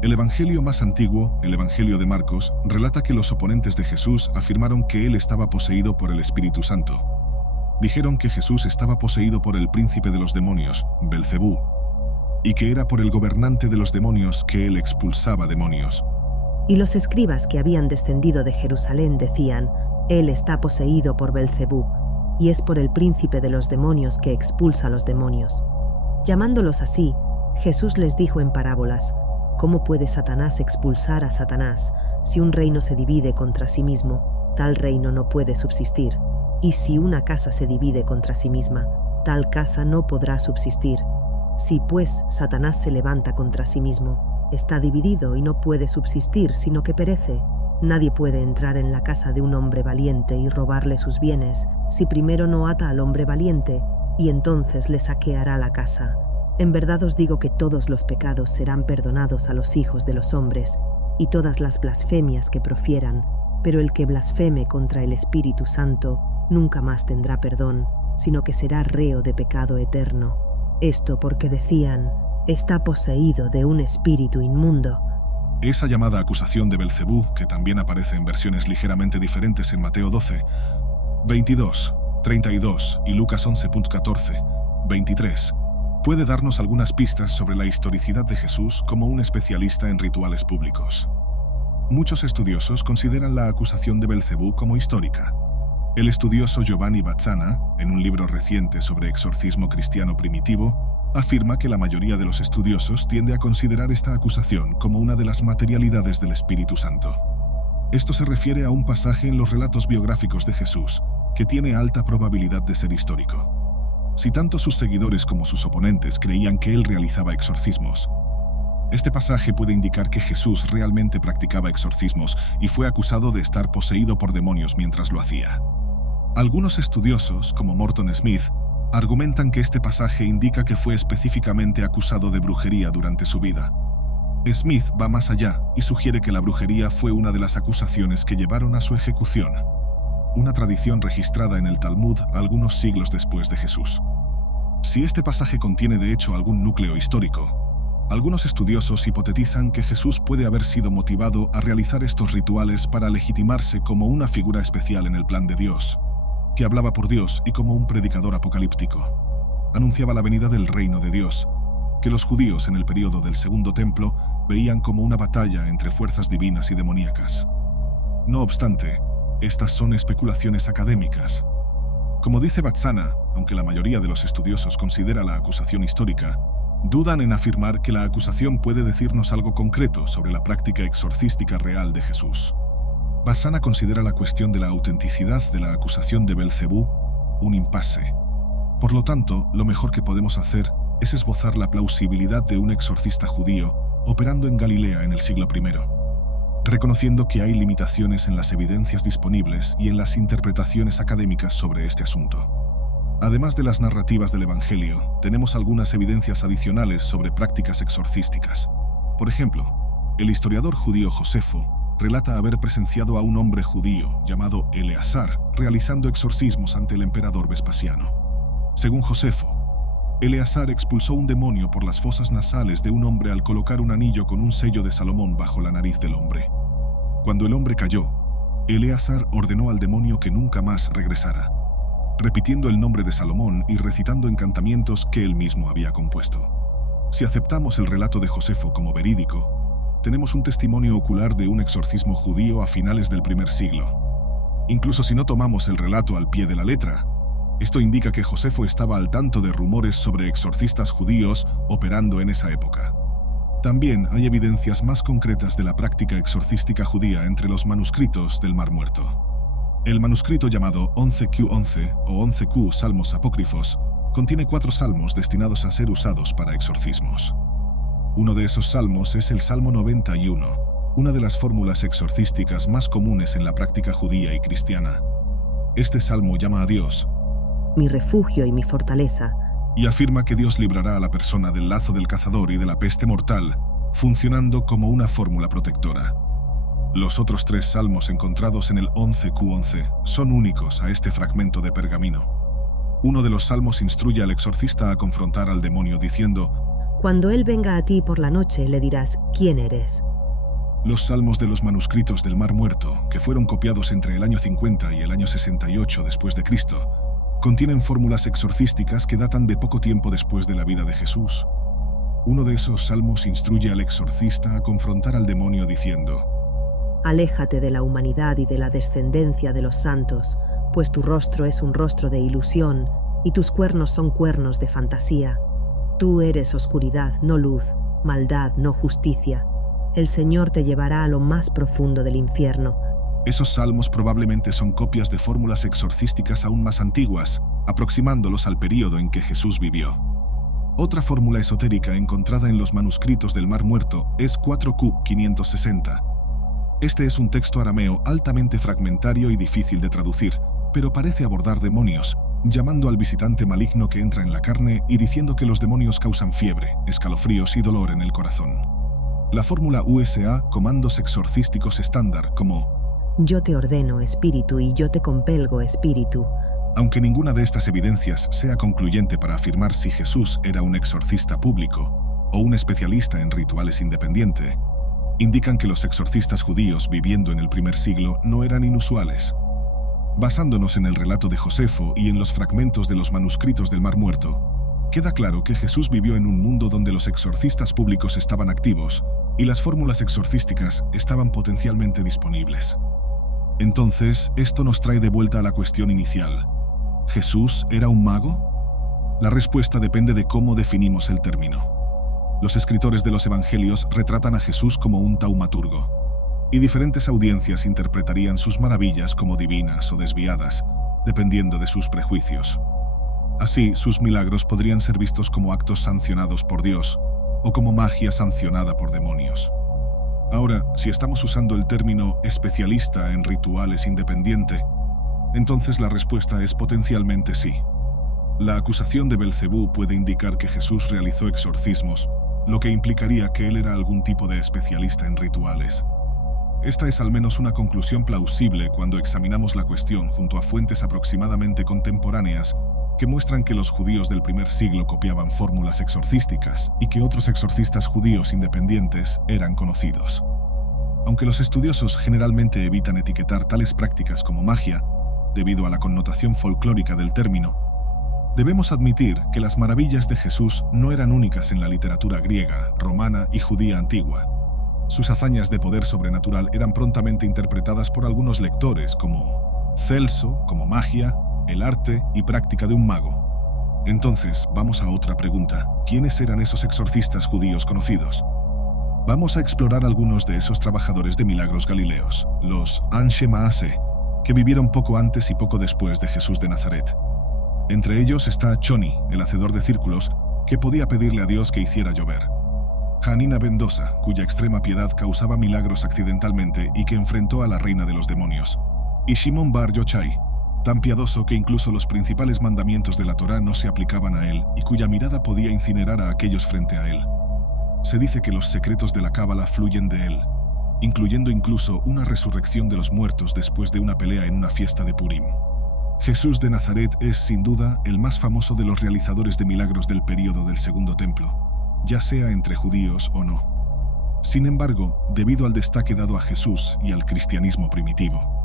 El evangelio más antiguo, el Evangelio de Marcos, relata que los oponentes de Jesús afirmaron que él estaba poseído por el Espíritu Santo. Dijeron que Jesús estaba poseído por el príncipe de los demonios, Belcebú, y que era por el gobernante de los demonios que él expulsaba demonios. Y los escribas que habían descendido de Jerusalén decían: Él está poseído por Belcebú, y es por el príncipe de los demonios que expulsa a los demonios. Llamándolos así, Jesús les dijo en parábolas: ¿Cómo puede Satanás expulsar a Satanás? Si un reino se divide contra sí mismo, tal reino no puede subsistir. Y si una casa se divide contra sí misma, tal casa no podrá subsistir. Si pues Satanás se levanta contra sí mismo, está dividido y no puede subsistir, sino que perece. Nadie puede entrar en la casa de un hombre valiente y robarle sus bienes, si primero no ata al hombre valiente, y entonces le saqueará la casa. En verdad os digo que todos los pecados serán perdonados a los hijos de los hombres, y todas las blasfemias que profieran, pero el que blasfeme contra el Espíritu Santo nunca más tendrá perdón, sino que será reo de pecado eterno. Esto porque decían: está poseído de un espíritu inmundo. Esa llamada acusación de Belcebú, que también aparece en versiones ligeramente diferentes en Mateo 12, 22, 32 y Lucas 11.14, 23, puede darnos algunas pistas sobre la historicidad de Jesús como un especialista en rituales públicos. Muchos estudiosos consideran la acusación de Belcebú como histórica. El estudioso Giovanni Bazzana, en un libro reciente sobre exorcismo cristiano primitivo, afirma que la mayoría de los estudiosos tiende a considerar esta acusación como una de las materialidades del Espíritu Santo. Esto se refiere a un pasaje en los relatos biográficos de Jesús, que tiene alta probabilidad de ser histórico. Si tanto sus seguidores como sus oponentes creían que él realizaba exorcismos, este pasaje puede indicar que Jesús realmente practicaba exorcismos y fue acusado de estar poseído por demonios mientras lo hacía. Algunos estudiosos, como Morton Smith, argumentan que este pasaje indica que fue específicamente acusado de brujería durante su vida. Smith va más allá y sugiere que la brujería fue una de las acusaciones que llevaron a su ejecución, una tradición registrada en el Talmud algunos siglos después de Jesús. Si este pasaje contiene de hecho algún núcleo histórico, algunos estudiosos hipotetizan que Jesús puede haber sido motivado a realizar estos rituales para legitimarse como una figura especial en el plan de Dios, que hablaba por Dios y como un predicador apocalíptico. Anunciaba la venida del reino de Dios, que los judíos en el período del Segundo Templo veían como una batalla entre fuerzas divinas y demoníacas. No obstante, estas son especulaciones académicas. Como dice Bazzana, aunque la mayoría de los estudiosos considera la acusación histórica, dudan en afirmar que la acusación puede decirnos algo concreto sobre la práctica exorcística real de Jesús. Bazzana considera la cuestión de la autenticidad de la acusación de Belcebú un impasse. Por lo tanto, lo mejor que podemos hacer es esbozar la plausibilidad de un exorcista judío operando en Galilea en el siglo I, reconociendo que hay limitaciones en las evidencias disponibles y en las interpretaciones académicas sobre este asunto. Además de las narrativas del Evangelio, tenemos algunas evidencias adicionales sobre prácticas exorcísticas. Por ejemplo, el historiador judío Josefo relata haber presenciado a un hombre judío llamado Eleazar realizando exorcismos ante el emperador Vespasiano. Según Josefo, Eleazar expulsó un demonio por las fosas nasales de un hombre al colocar un anillo con un sello de Salomón bajo la nariz del hombre. Cuando el hombre cayó, Eleazar ordenó al demonio que nunca más regresara, repitiendo el nombre de Salomón y recitando encantamientos que él mismo había compuesto. Si aceptamos el relato de Josefo como verídico, tenemos un testimonio ocular de un exorcismo judío a finales del I siglo. Incluso si no tomamos el relato al pie de la letra, esto indica que Josefo estaba al tanto de rumores sobre exorcistas judíos operando en esa época. También hay evidencias más concretas de la práctica exorcística judía entre los manuscritos del Mar Muerto. El manuscrito llamado 11Q11 o 11Q Salmos Apócrifos contiene 4 salmos destinados a ser usados para exorcismos. Uno de esos salmos es el Salmo 91, una de las fórmulas exorcísticas más comunes en la práctica judía y cristiana. Este salmo llama a Dios mi refugio y mi fortaleza, y afirma que Dios librará a la persona del lazo del cazador y de la peste mortal, funcionando como una fórmula protectora. Los otros 3 salmos encontrados en el 11Q11 son únicos a este fragmento de pergamino. Uno de los salmos instruye al exorcista a confrontar al demonio diciendo: cuando él venga a ti por la noche, le dirás, ¿quién eres? Los salmos de los manuscritos del Mar Muerto, que fueron copiados entre el año 50 y el año 68 después de Cristo, contienen fórmulas exorcísticas que datan de poco tiempo después de la vida de Jesús. Uno de esos salmos instruye al exorcista a confrontar al demonio diciendo: aléjate de la humanidad y de la descendencia de los santos, pues tu rostro es un rostro de ilusión y tus cuernos son cuernos de fantasía. Tú eres oscuridad, no luz, maldad, no justicia. El Señor te llevará a lo más profundo del infierno. Esos salmos probablemente son copias de fórmulas exorcísticas aún más antiguas, aproximándolos al período en que Jesús vivió. Otra fórmula esotérica encontrada en los manuscritos del Mar Muerto es 4Q560. Este es un texto arameo altamente fragmentario y difícil de traducir, pero parece abordar demonios, llamando al visitante maligno que entra en la carne y diciendo que los demonios causan fiebre, escalofríos y dolor en el corazón. La fórmula USA, comandos exorcísticos estándar como yo te ordeno, espíritu, y yo te compelgo, espíritu. Aunque ninguna de estas evidencias sea concluyente para afirmar si Jesús era un exorcista público o un especialista en rituales independiente, indican que los exorcistas judíos viviendo en el primer siglo no eran inusuales. Basándonos en el relato de Josefo y en los fragmentos de los manuscritos del Mar Muerto, queda claro que Jesús vivió en un mundo donde los exorcistas públicos estaban activos y las fórmulas exorcísticas estaban potencialmente disponibles. Entonces, esto nos trae de vuelta a la cuestión inicial. ¿Jesús era un mago? La respuesta depende de cómo definimos el término. Los escritores de los evangelios retratan a Jesús como un taumaturgo, y diferentes audiencias interpretarían sus maravillas como divinas o desviadas, dependiendo de sus prejuicios. Así, sus milagros podrían ser vistos como actos sancionados por Dios, o como magia sancionada por demonios. Ahora, si estamos usando el término especialista en rituales independiente, entonces la respuesta es potencialmente sí. La acusación de Belcebú puede indicar que Jesús realizó exorcismos, lo que implicaría que él era algún tipo de especialista en rituales. Esta es al menos una conclusión plausible cuando examinamos la cuestión junto a fuentes aproximadamente contemporáneas que muestran que los judíos del primer siglo copiaban fórmulas exorcísticas y que otros exorcistas judíos independientes eran conocidos. Aunque los estudiosos generalmente evitan etiquetar tales prácticas como magia, debido a la connotación folclórica del término, debemos admitir que las maravillas de Jesús no eran únicas en la literatura griega, romana y judía antigua. Sus hazañas de poder sobrenatural eran prontamente interpretadas por algunos lectores como Celso, como magia, el arte y práctica de un mago. Entonces, vamos a otra pregunta. ¿Quiénes eran esos exorcistas judíos conocidos? Vamos a explorar algunos de esos trabajadores de milagros galileos, los Anshe Maase, que vivieron poco antes y poco después de Jesús de Nazaret. Entre ellos está Choni, el hacedor de círculos, que podía pedirle a Dios que hiciera llover. Hanina Bendosa, cuya extrema piedad causaba milagros accidentalmente y que enfrentó a la reina de los demonios. Y Shimon Bar Yochai, tan piadoso que incluso los principales mandamientos de la Torá no se aplicaban a él y cuya mirada podía incinerar a aquellos frente a él. Se dice que los secretos de la cábala fluyen de él, incluyendo incluso una resurrección de los muertos después de una pelea en una fiesta de Purim. Jesús de Nazaret es, sin duda, el más famoso de los realizadores de milagros del período del Segundo Templo, ya sea entre judíos o no. Sin embargo, debido al destaque dado a Jesús y al cristianismo primitivo,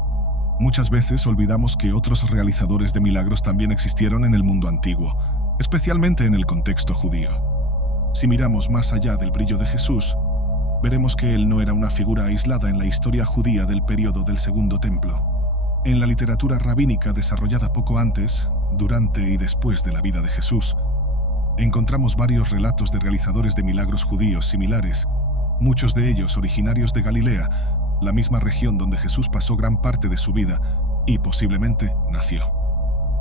muchas veces olvidamos que otros realizadores de milagros también existieron en el mundo antiguo, especialmente en el contexto judío. Si miramos más allá del brillo de Jesús, veremos que él no era una figura aislada en la historia judía del período del Segundo Templo. En la literatura rabínica desarrollada poco antes, durante y después de la vida de Jesús, Encontramos varios relatos de realizadores de milagros judíos similares, muchos de ellos originarios de Galilea, la misma región donde Jesús pasó gran parte de su vida y posiblemente nació.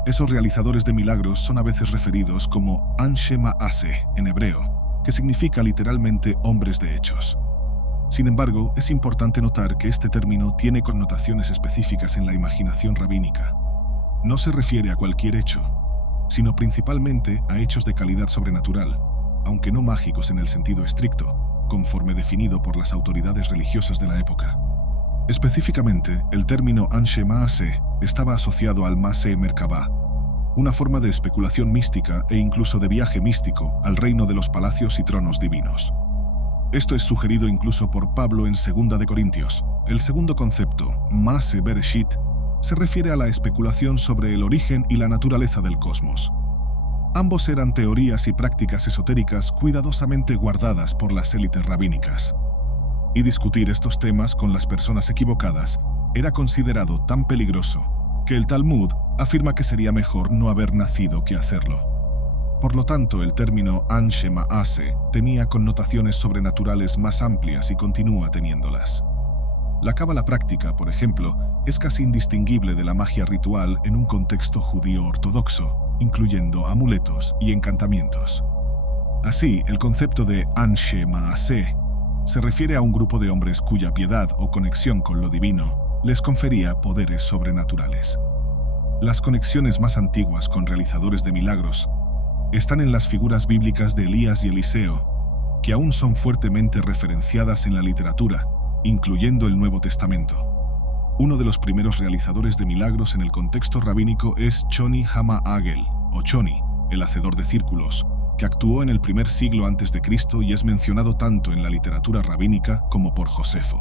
Esos realizadores de milagros son a veces referidos como Anshe Ma'ase en hebreo, que significa literalmente hombres de hechos. Sin embargo, es importante notar que este término tiene connotaciones específicas en la imaginación rabínica. No se refiere a cualquier hecho, sino principalmente a hechos de calidad sobrenatural, aunque no mágicos en el sentido estricto, conforme definido por las autoridades religiosas de la época. Específicamente, el término Anshe Ma'ase estaba asociado al Ma'ase Merkabah, una forma de especulación mística e incluso de viaje místico al reino de los palacios y tronos divinos. Esto es sugerido incluso por Pablo en 2 de Corintios. El segundo concepto, Ma'ase Bereshit, se refiere a la especulación sobre el origen y la naturaleza del cosmos. Ambos eran teorías y prácticas esotéricas cuidadosamente guardadas por las élites rabínicas. Y discutir estos temas con las personas equivocadas era considerado tan peligroso que el Talmud afirma que sería mejor no haber nacido que hacerlo. Por lo tanto, el término Anshe Ma'ase tenía connotaciones sobrenaturales más amplias y continúa teniéndolas. La cábala práctica, por ejemplo, es casi indistinguible de la magia ritual en un contexto judío ortodoxo, incluyendo amuletos y encantamientos. Así, el concepto de Anshe Ma'ase se refiere a un grupo de hombres cuya piedad o conexión con lo divino les confería poderes sobrenaturales. Las conexiones más antiguas con realizadores de milagros están en las figuras bíblicas de Elías y Eliseo, que aún son fuertemente referenciadas en la literatura, incluyendo el Nuevo Testamento. Uno de los primeros realizadores de milagros en el contexto rabínico es Choni Hama Agel, o Choni, el hacedor de círculos, que actuó en el primer siglo a.C. y es mencionado tanto en la literatura rabínica como por Josefo.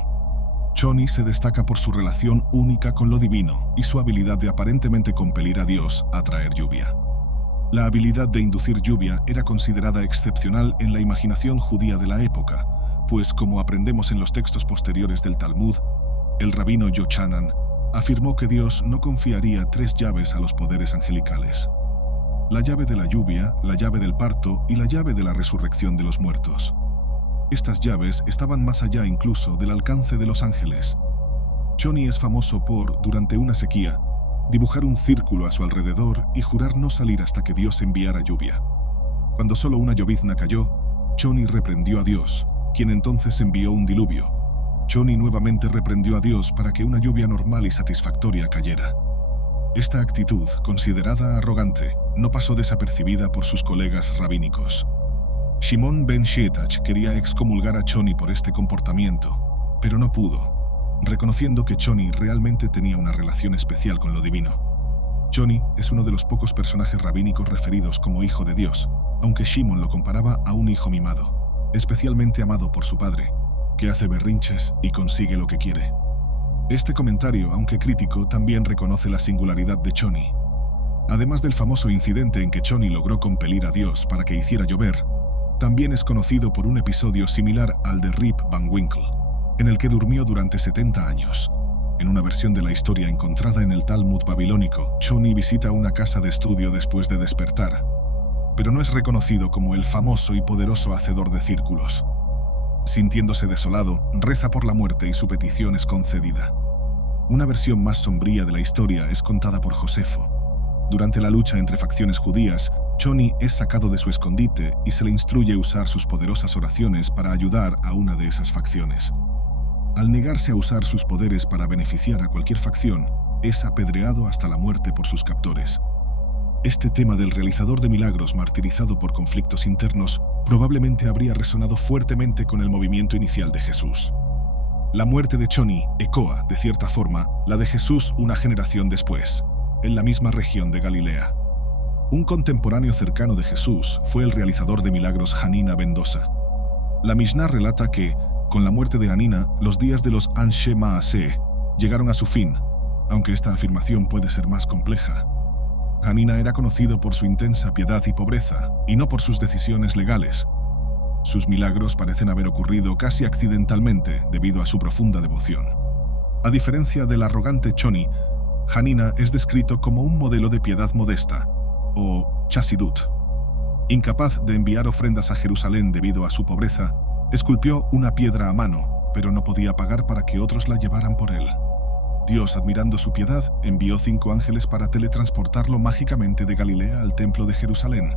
Choni se destaca por su relación única con lo divino y su habilidad de aparentemente compelir a Dios a traer lluvia. La habilidad de inducir lluvia era considerada excepcional en la imaginación judía de la época, pues como aprendemos en los textos posteriores del Talmud, el rabino Yochanan afirmó que Dios no confiaría 3 llaves a los poderes angelicales: la llave de la lluvia, la llave del parto y la llave de la resurrección de los muertos. Estas llaves estaban más allá incluso del alcance de los ángeles. Choni es famoso por, durante una sequía, dibujar un círculo a su alrededor y jurar no salir hasta que Dios enviara lluvia. Cuando solo una llovizna cayó, Choni reprendió a Dios, quien entonces envió un diluvio. Choni nuevamente reprendió a Dios para que una lluvia normal y satisfactoria cayera. Esta actitud, considerada arrogante, no pasó desapercibida por sus colegas rabínicos. Shimon ben Shetach quería excomulgar a Choni por este comportamiento, pero no pudo, reconociendo que Choni realmente tenía una relación especial con lo divino. Choni es uno de los pocos personajes rabínicos referidos como hijo de Dios, aunque Shimon lo comparaba a un hijo mimado, especialmente amado por su padre, que hace berrinches y consigue lo que quiere. Este comentario, aunque crítico, también reconoce la singularidad de Choni. Además del famoso incidente en que Choni logró compelir a Dios para que hiciera llover, también es conocido por un episodio similar al de Rip Van Winkle, en el que durmió durante 70 años. En una versión de la historia encontrada en el Talmud babilónico, Choni visita una casa de estudio después de despertar, pero no es reconocido como el famoso y poderoso hacedor de círculos. Sintiéndose desolado, reza por la muerte y su petición es concedida. Una versión más sombría de la historia es contada por Josefo. Durante la lucha entre facciones judías, Choni es sacado de su escondite y se le instruye a usar sus poderosas oraciones para ayudar a una de esas facciones. Al negarse a usar sus poderes para beneficiar a cualquier facción, es apedreado hasta la muerte por sus captores. Este tema del realizador de milagros martirizado por conflictos internos probablemente habría resonado fuertemente con el movimiento inicial de Jesús. La muerte de Choni ecoa, de cierta forma, la de Jesús una generación después, en la misma región de Galilea. Un contemporáneo cercano de Jesús fue el realizador de milagros Hanina ben Dosa. La Mishnah relata que, con la muerte de Hanina, los días de los Anshe Ma'ase llegaron a su fin, aunque esta afirmación puede ser más compleja. Hanina era conocido por su intensa piedad y pobreza, y no por sus decisiones legales. Sus milagros parecen haber ocurrido casi accidentalmente debido a su profunda devoción. A diferencia del arrogante Choni, Hanina es descrito como un modelo de piedad modesta, o chasidut. Incapaz de enviar ofrendas a Jerusalén debido a su pobreza, esculpió una piedra a mano, pero no podía pagar para que otros la llevaran por él. Dios, admirando su piedad, envió 5 ángeles para teletransportarlo mágicamente de Galilea al templo de Jerusalén.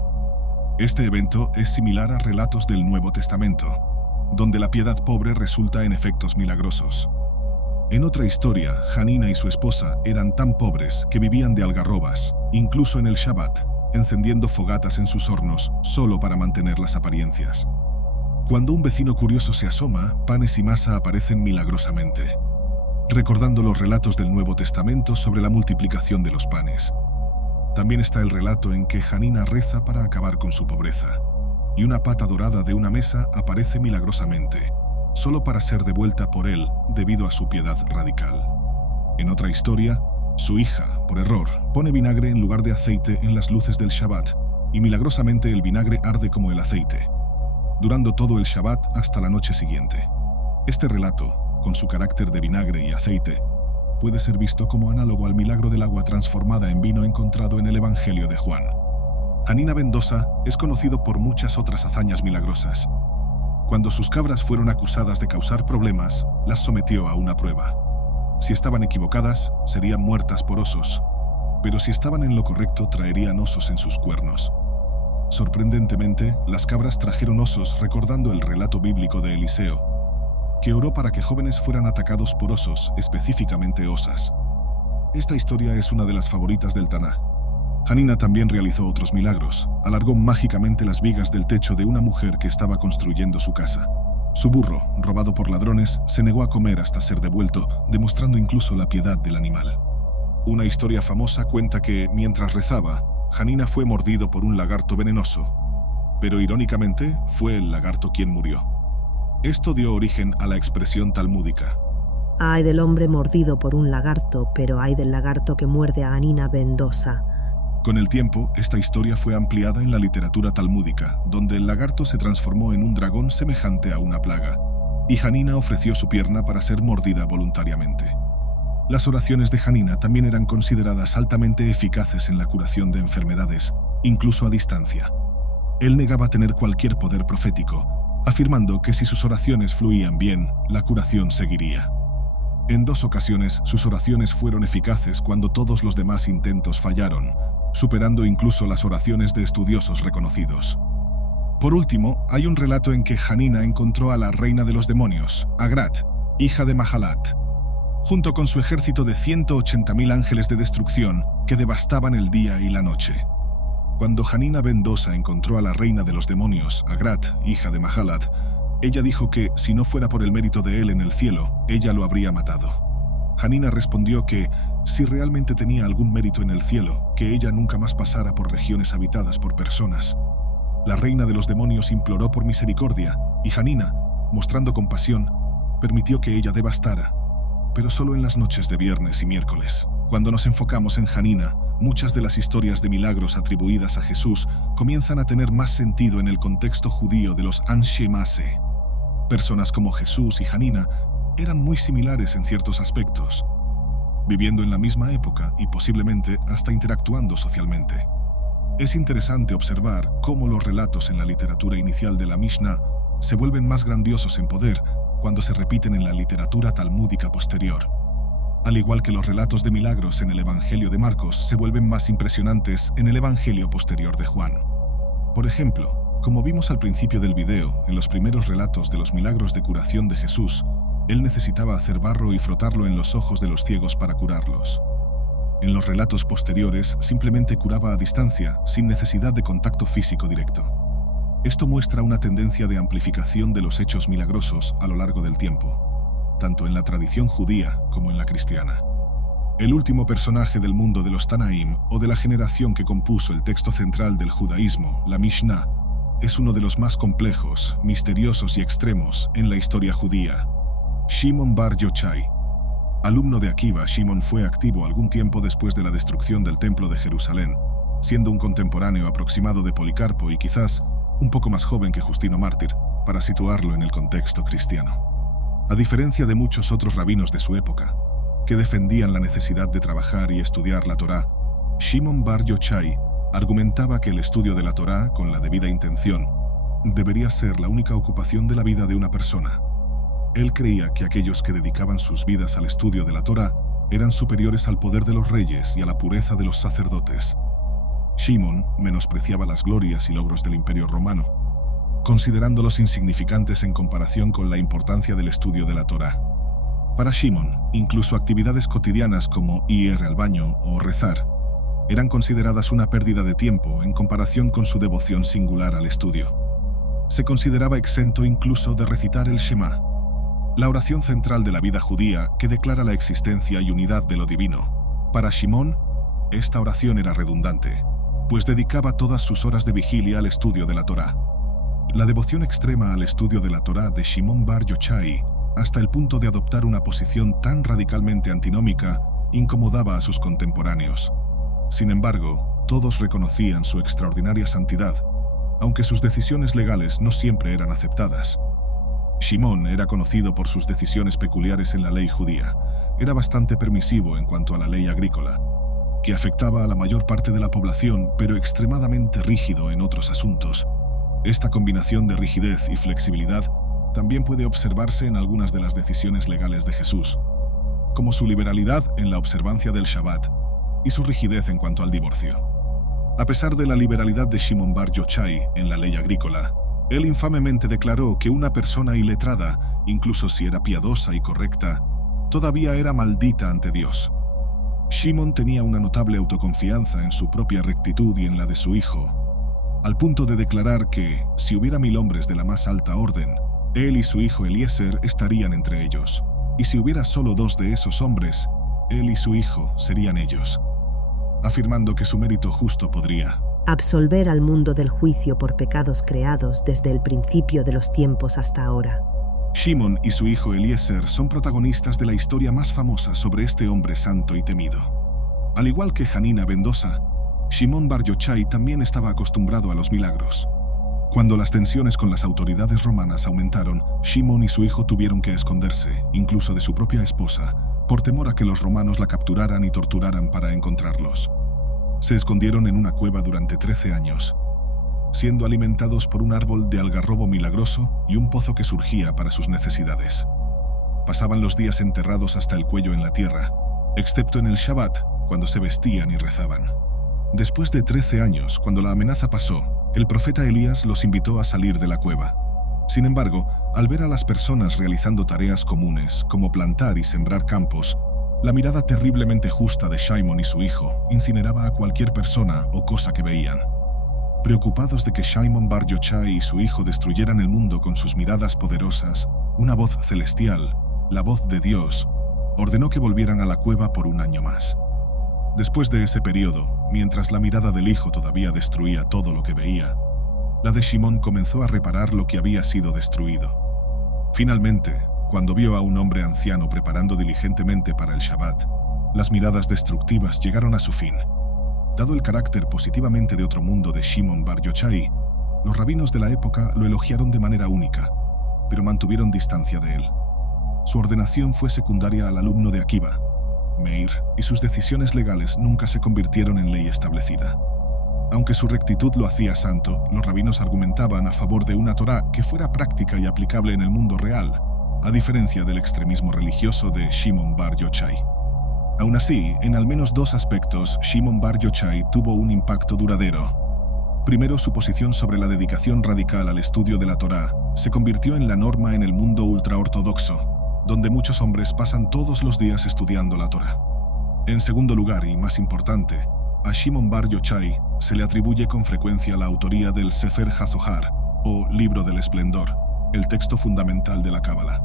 Este evento es similar a relatos del Nuevo Testamento, donde la piedad pobre resulta en efectos milagrosos. En otra historia, Janina y su esposa eran tan pobres que vivían de algarrobas, incluso en el Shabbat, encendiendo fogatas en sus hornos solo para mantener las apariencias. Cuando un vecino curioso se asoma, panes y masa aparecen milagrosamente, recordando los relatos del Nuevo Testamento sobre la multiplicación de los panes. También está el relato en que Janina reza para acabar con su pobreza, y una pata dorada de una mesa aparece milagrosamente, solo para ser devuelta por él debido a su piedad radical. En otra historia, su hija, por error, pone vinagre en lugar de aceite en las luces del Shabbat, y milagrosamente el vinagre arde como el aceite, durando todo el Shabbat hasta la noche siguiente. Este relato, con su carácter de vinagre y aceite, puede ser visto como análogo al milagro del agua transformada en vino encontrado en el Evangelio de Juan. Janina ben Dosa es conocido por muchas otras hazañas milagrosas. Cuando sus cabras fueron acusadas de causar problemas, las sometió a una prueba. Si estaban equivocadas, serían muertas por osos, pero si estaban en lo correcto, traerían osos en sus cuernos. Sorprendentemente, las cabras trajeron osos recordando el relato bíblico de Eliseo, que oró para que jóvenes fueran atacados por osos, específicamente osas. Esta historia es una de las favoritas del Tanaj. Janina también realizó otros milagros. Alargó mágicamente las vigas del techo de una mujer que estaba construyendo su casa. Su burro, robado por ladrones, se negó a comer hasta ser devuelto, demostrando incluso la piedad del animal. Una historia famosa cuenta que, mientras rezaba, Janina fue mordido por un lagarto venenoso, pero irónicamente fue el lagarto quien murió. Esto dio origen a la expresión talmúdica: Ay del hombre mordido por un lagarto, pero ay del lagarto que muerde a Janina ben Dosa. Con el tiempo, esta historia fue ampliada en la literatura talmúdica, donde el lagarto se transformó en un dragón semejante a una plaga, y Janina ofreció su pierna para ser mordida voluntariamente. Las oraciones de Janina también eran consideradas altamente eficaces en la curación de enfermedades, incluso a distancia. Él negaba tener cualquier poder profético, afirmando que si sus oraciones fluían bien, la curación seguiría. En 2 ocasiones, sus oraciones fueron eficaces cuando todos los demás intentos fallaron, superando incluso las oraciones de estudiosos reconocidos. Por último, hay un relato en que Janina encontró a la reina de los demonios, Agrat, hija de Mahalat, junto con su ejército de 180.000 ángeles de destrucción que devastaban el día y la noche. Cuando Janina ben Dosa encontró a la reina de los demonios, Agrat, hija de Mahalat, ella dijo que, si no fuera por el mérito de él en el cielo, ella lo habría matado. Janina respondió que, si realmente tenía algún mérito en el cielo, que ella nunca más pasara por regiones habitadas por personas. La reina de los demonios imploró por misericordia, y Janina, mostrando compasión, permitió que ella devastara, pero solo en las noches de viernes y miércoles. Cuando nos enfocamos en Janina, muchas de las historias de milagros atribuidas a Jesús comienzan a tener más sentido en el contexto judío de los Anshe Maseh. Personas como Jesús y Janina eran muy similares en ciertos aspectos, viviendo en la misma época y posiblemente hasta interactuando socialmente. Es interesante observar cómo los relatos en la literatura inicial de la Mishnah se vuelven más grandiosos en poder cuando se repiten en la literatura talmúdica posterior. Al igual que los relatos de milagros en el Evangelio de Marcos se vuelven más impresionantes en el Evangelio posterior de Juan. Por ejemplo, como vimos al principio del video, en los primeros relatos de los milagros de curación de Jesús, él necesitaba hacer barro y frotarlo en los ojos de los ciegos para curarlos. En los relatos posteriores, simplemente curaba a distancia, sin necesidad de contacto físico directo. Esto muestra una tendencia de amplificación de los hechos milagrosos a lo largo del tiempo, tanto en la tradición judía como en la cristiana. El último personaje del mundo de los Tanaim, o de la generación que compuso el texto central del judaísmo, la Mishnah, es uno de los más complejos, misteriosos y extremos en la historia judía. Shimon bar Yochai. Alumno de Akiva, Shimon fue activo algún tiempo después de la destrucción del Templo de Jerusalén, siendo un contemporáneo aproximado de Policarpo y quizás un poco más joven que Justino Mártir, para situarlo en el contexto cristiano. A diferencia de muchos otros rabinos de su época, que defendían la necesidad de trabajar y estudiar la Torá, Shimon bar Yochai argumentaba que el estudio de la Torá, con la debida intención, debería ser la única ocupación de la vida de una persona. Él creía que aquellos que dedicaban sus vidas al estudio de la Torá eran superiores al poder de los reyes y a la pureza de los sacerdotes. Shimon menospreciaba las glorias y logros del Imperio Romano, considerándolos insignificantes en comparación con la importancia del estudio de la Torá. Para Shimon, incluso actividades cotidianas como ir al baño o rezar eran consideradas una pérdida de tiempo en comparación con su devoción singular al estudio. Se consideraba exento incluso de recitar el Shema, la oración central de la vida judía que declara la existencia y unidad de lo divino. Para Shimon, esta oración era redundante, pues dedicaba todas sus horas de vigilia al estudio de la Torá. La devoción extrema al estudio de la Torá de Shimon Bar Yochai, hasta el punto de adoptar una posición tan radicalmente antinómica, incomodaba a sus contemporáneos. Sin embargo, todos reconocían su extraordinaria santidad, aunque sus decisiones legales no siempre eran aceptadas. Shimon era conocido por sus decisiones peculiares en la ley judía. Era bastante permisivo en cuanto a la ley agrícola, que afectaba a la mayor parte de la población, pero extremadamente rígido en otros asuntos. Esta combinación de rigidez y flexibilidad también puede observarse en algunas de las decisiones legales de Jesús, como su liberalidad en la observancia del Shabbat y su rigidez en cuanto al divorcio. A pesar de la liberalidad de Shimon Bar Yochai en la ley agrícola, él infamemente declaró que una persona iletrada, incluso si era piadosa y correcta, todavía era maldita ante Dios. Shimon tenía una notable autoconfianza en su propia rectitud y en la de su hijo, al punto de declarar que, si hubiera 1000 hombres de la más alta orden, él y su hijo Eliezer estarían entre ellos, y si hubiera solo 2 de esos hombres, él y su hijo serían ellos, afirmando que su mérito justo podría absolver al mundo del juicio por pecados creados desde el principio de los tiempos hasta ahora. Shimon y su hijo Eliezer son protagonistas de la historia más famosa sobre este hombre santo y temido. Al igual que Hanina Bendosa, Shimon Bar Yochai también estaba acostumbrado a los milagros. Cuando las tensiones con las autoridades romanas aumentaron, Shimon y su hijo tuvieron que esconderse, incluso de su propia esposa, por temor a que los romanos la capturaran y torturaran para encontrarlos. Se escondieron en una cueva durante 13 años, siendo alimentados por un árbol de algarrobo milagroso y un pozo que surgía para sus necesidades. Pasaban los días enterrados hasta el cuello en la tierra, excepto en el Shabbat, cuando se vestían y rezaban. Después de 13 años, cuando la amenaza pasó, el profeta Elías los invitó a salir de la cueva. Sin embargo, al ver a las personas realizando tareas comunes, como plantar y sembrar campos, la mirada terriblemente justa de Shimon y su hijo incineraba a cualquier persona o cosa que veían. Preocupados de que Shimon Bar Yochai y su hijo destruyeran el mundo con sus miradas poderosas, una voz celestial, la voz de Dios, ordenó que volvieran a la cueva por 1 año más. Después de ese periodo, mientras la mirada del hijo todavía destruía todo lo que veía, la de Shimon comenzó a reparar lo que había sido destruido. Finalmente, cuando vio a un hombre anciano preparando diligentemente para el Shabbat, las miradas destructivas llegaron a su fin. Dado el carácter positivamente de otro mundo de Shimon Bar Yochai, los rabinos de la época lo elogiaron de manera única, pero mantuvieron distancia de él. Su ordenación fue secundaria al alumno de Akiva, Meir, y sus decisiones legales nunca se convirtieron en ley establecida. Aunque su rectitud lo hacía santo, los rabinos argumentaban a favor de una Torá que fuera práctica y aplicable en el mundo real, a diferencia del extremismo religioso de Shimon Bar Yochai. Aún así, en al menos 2 aspectos, Shimon Bar Yochai tuvo un impacto duradero. Primero, su posición sobre la dedicación radical al estudio de la Torá se convirtió en la norma en el mundo ultraortodoxo, donde muchos hombres pasan todos los días estudiando la Torá. En segundo lugar, y más importante, a Shimon Bar Yochai se le atribuye con frecuencia la autoría del Sefer HaZohar, o Libro del Esplendor, el texto fundamental de la Cábala.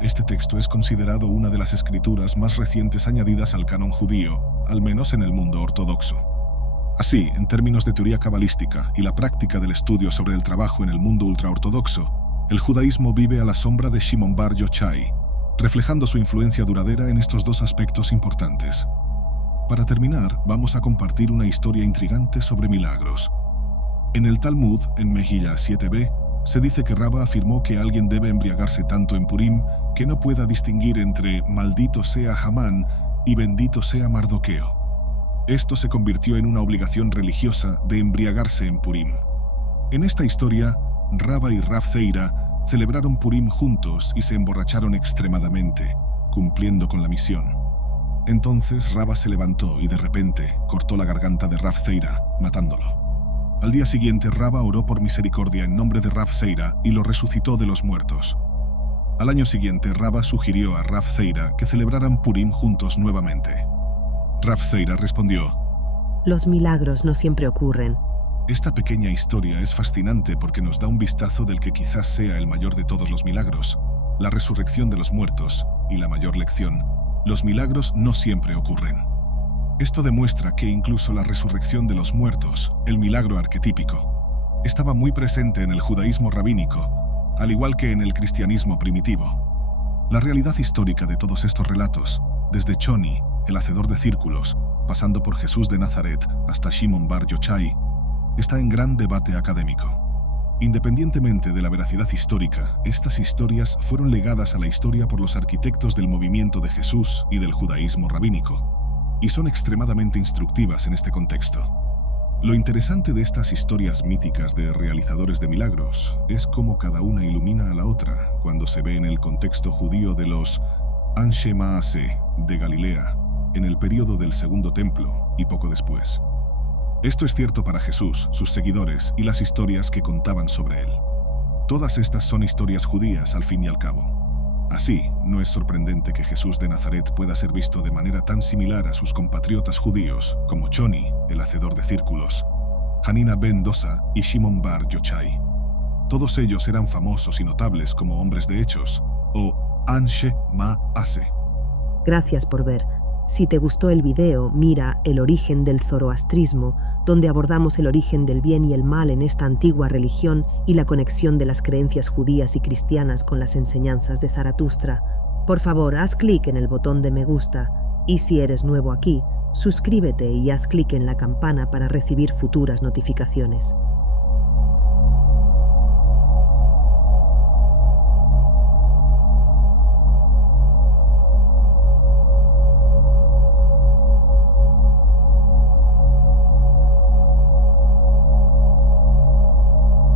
Este texto es considerado una de las escrituras más recientes añadidas al canon judío, al menos en el mundo ortodoxo. Así, en términos de teoría cabalística y la práctica del estudio sobre el trabajo en el mundo ultraortodoxo, el judaísmo vive a la sombra de Shimon Bar Yochai, reflejando su influencia duradera en estos 2 aspectos importantes. Para terminar, vamos a compartir una historia intrigante sobre milagros. En el Talmud, en Mejilla 7b, se dice que Rabba afirmó que alguien debe embriagarse tanto en Purim que no pueda distinguir entre maldito sea Hamán y bendito sea Mardoqueo. Esto se convirtió en una obligación religiosa de embriagarse en Purim. En esta historia, Rabba y Rav Zeira celebraron Purim juntos y se emborracharon extremadamente, cumpliendo con la misión. Entonces Rabba se levantó y de repente cortó la garganta de Rav Zeira, matándolo. Al día siguiente, Rabba oró por misericordia en nombre de Rav Zeira y lo resucitó de los muertos. Al año siguiente, Rabba sugirió a Rav Zeira que celebraran Purim juntos nuevamente. Rav Zeira respondió: Los milagros no siempre ocurren. Esta pequeña historia es fascinante porque nos da un vistazo del que quizás sea el mayor de todos los milagros, la resurrección de los muertos, y la mayor lección: los milagros no siempre ocurren. Esto demuestra que incluso la resurrección de los muertos, el milagro arquetípico, estaba muy presente en el judaísmo rabínico, al igual que en el cristianismo primitivo. La realidad histórica de todos estos relatos, desde Choni, el hacedor de círculos, pasando por Jesús de Nazaret hasta Shimon Bar Yochai, está en gran debate académico. Independientemente de la veracidad histórica, estas historias fueron legadas a la historia por los arquitectos del movimiento de Jesús y del judaísmo rabínico, y son extremadamente instructivas en este contexto. Lo interesante de estas historias míticas de realizadores de milagros es cómo cada una ilumina a la otra cuando se ve en el contexto judío de los Anshe Maase de Galilea, en el período del Segundo Templo y poco después. Esto es cierto para Jesús, sus seguidores y las historias que contaban sobre él. Todas estas son historias judías al fin y al cabo. Así, no es sorprendente que Jesús de Nazaret pueda ser visto de manera tan similar a sus compatriotas judíos como Choni, el hacedor de círculos, Hanina ben Dosa y Shimon Bar Yochai. Todos ellos eran famosos y notables como hombres de hechos, o Anshe Maase. Gracias por ver. Si te gustó el video, mira El origen del zoroastrismo, donde abordamos el origen del bien y el mal en esta antigua religión y la conexión de las creencias judías y cristianas con las enseñanzas de Zaratustra. Por favor, haz clic en el botón de me gusta, y si eres nuevo aquí, suscríbete y haz clic en la campana para recibir futuras notificaciones.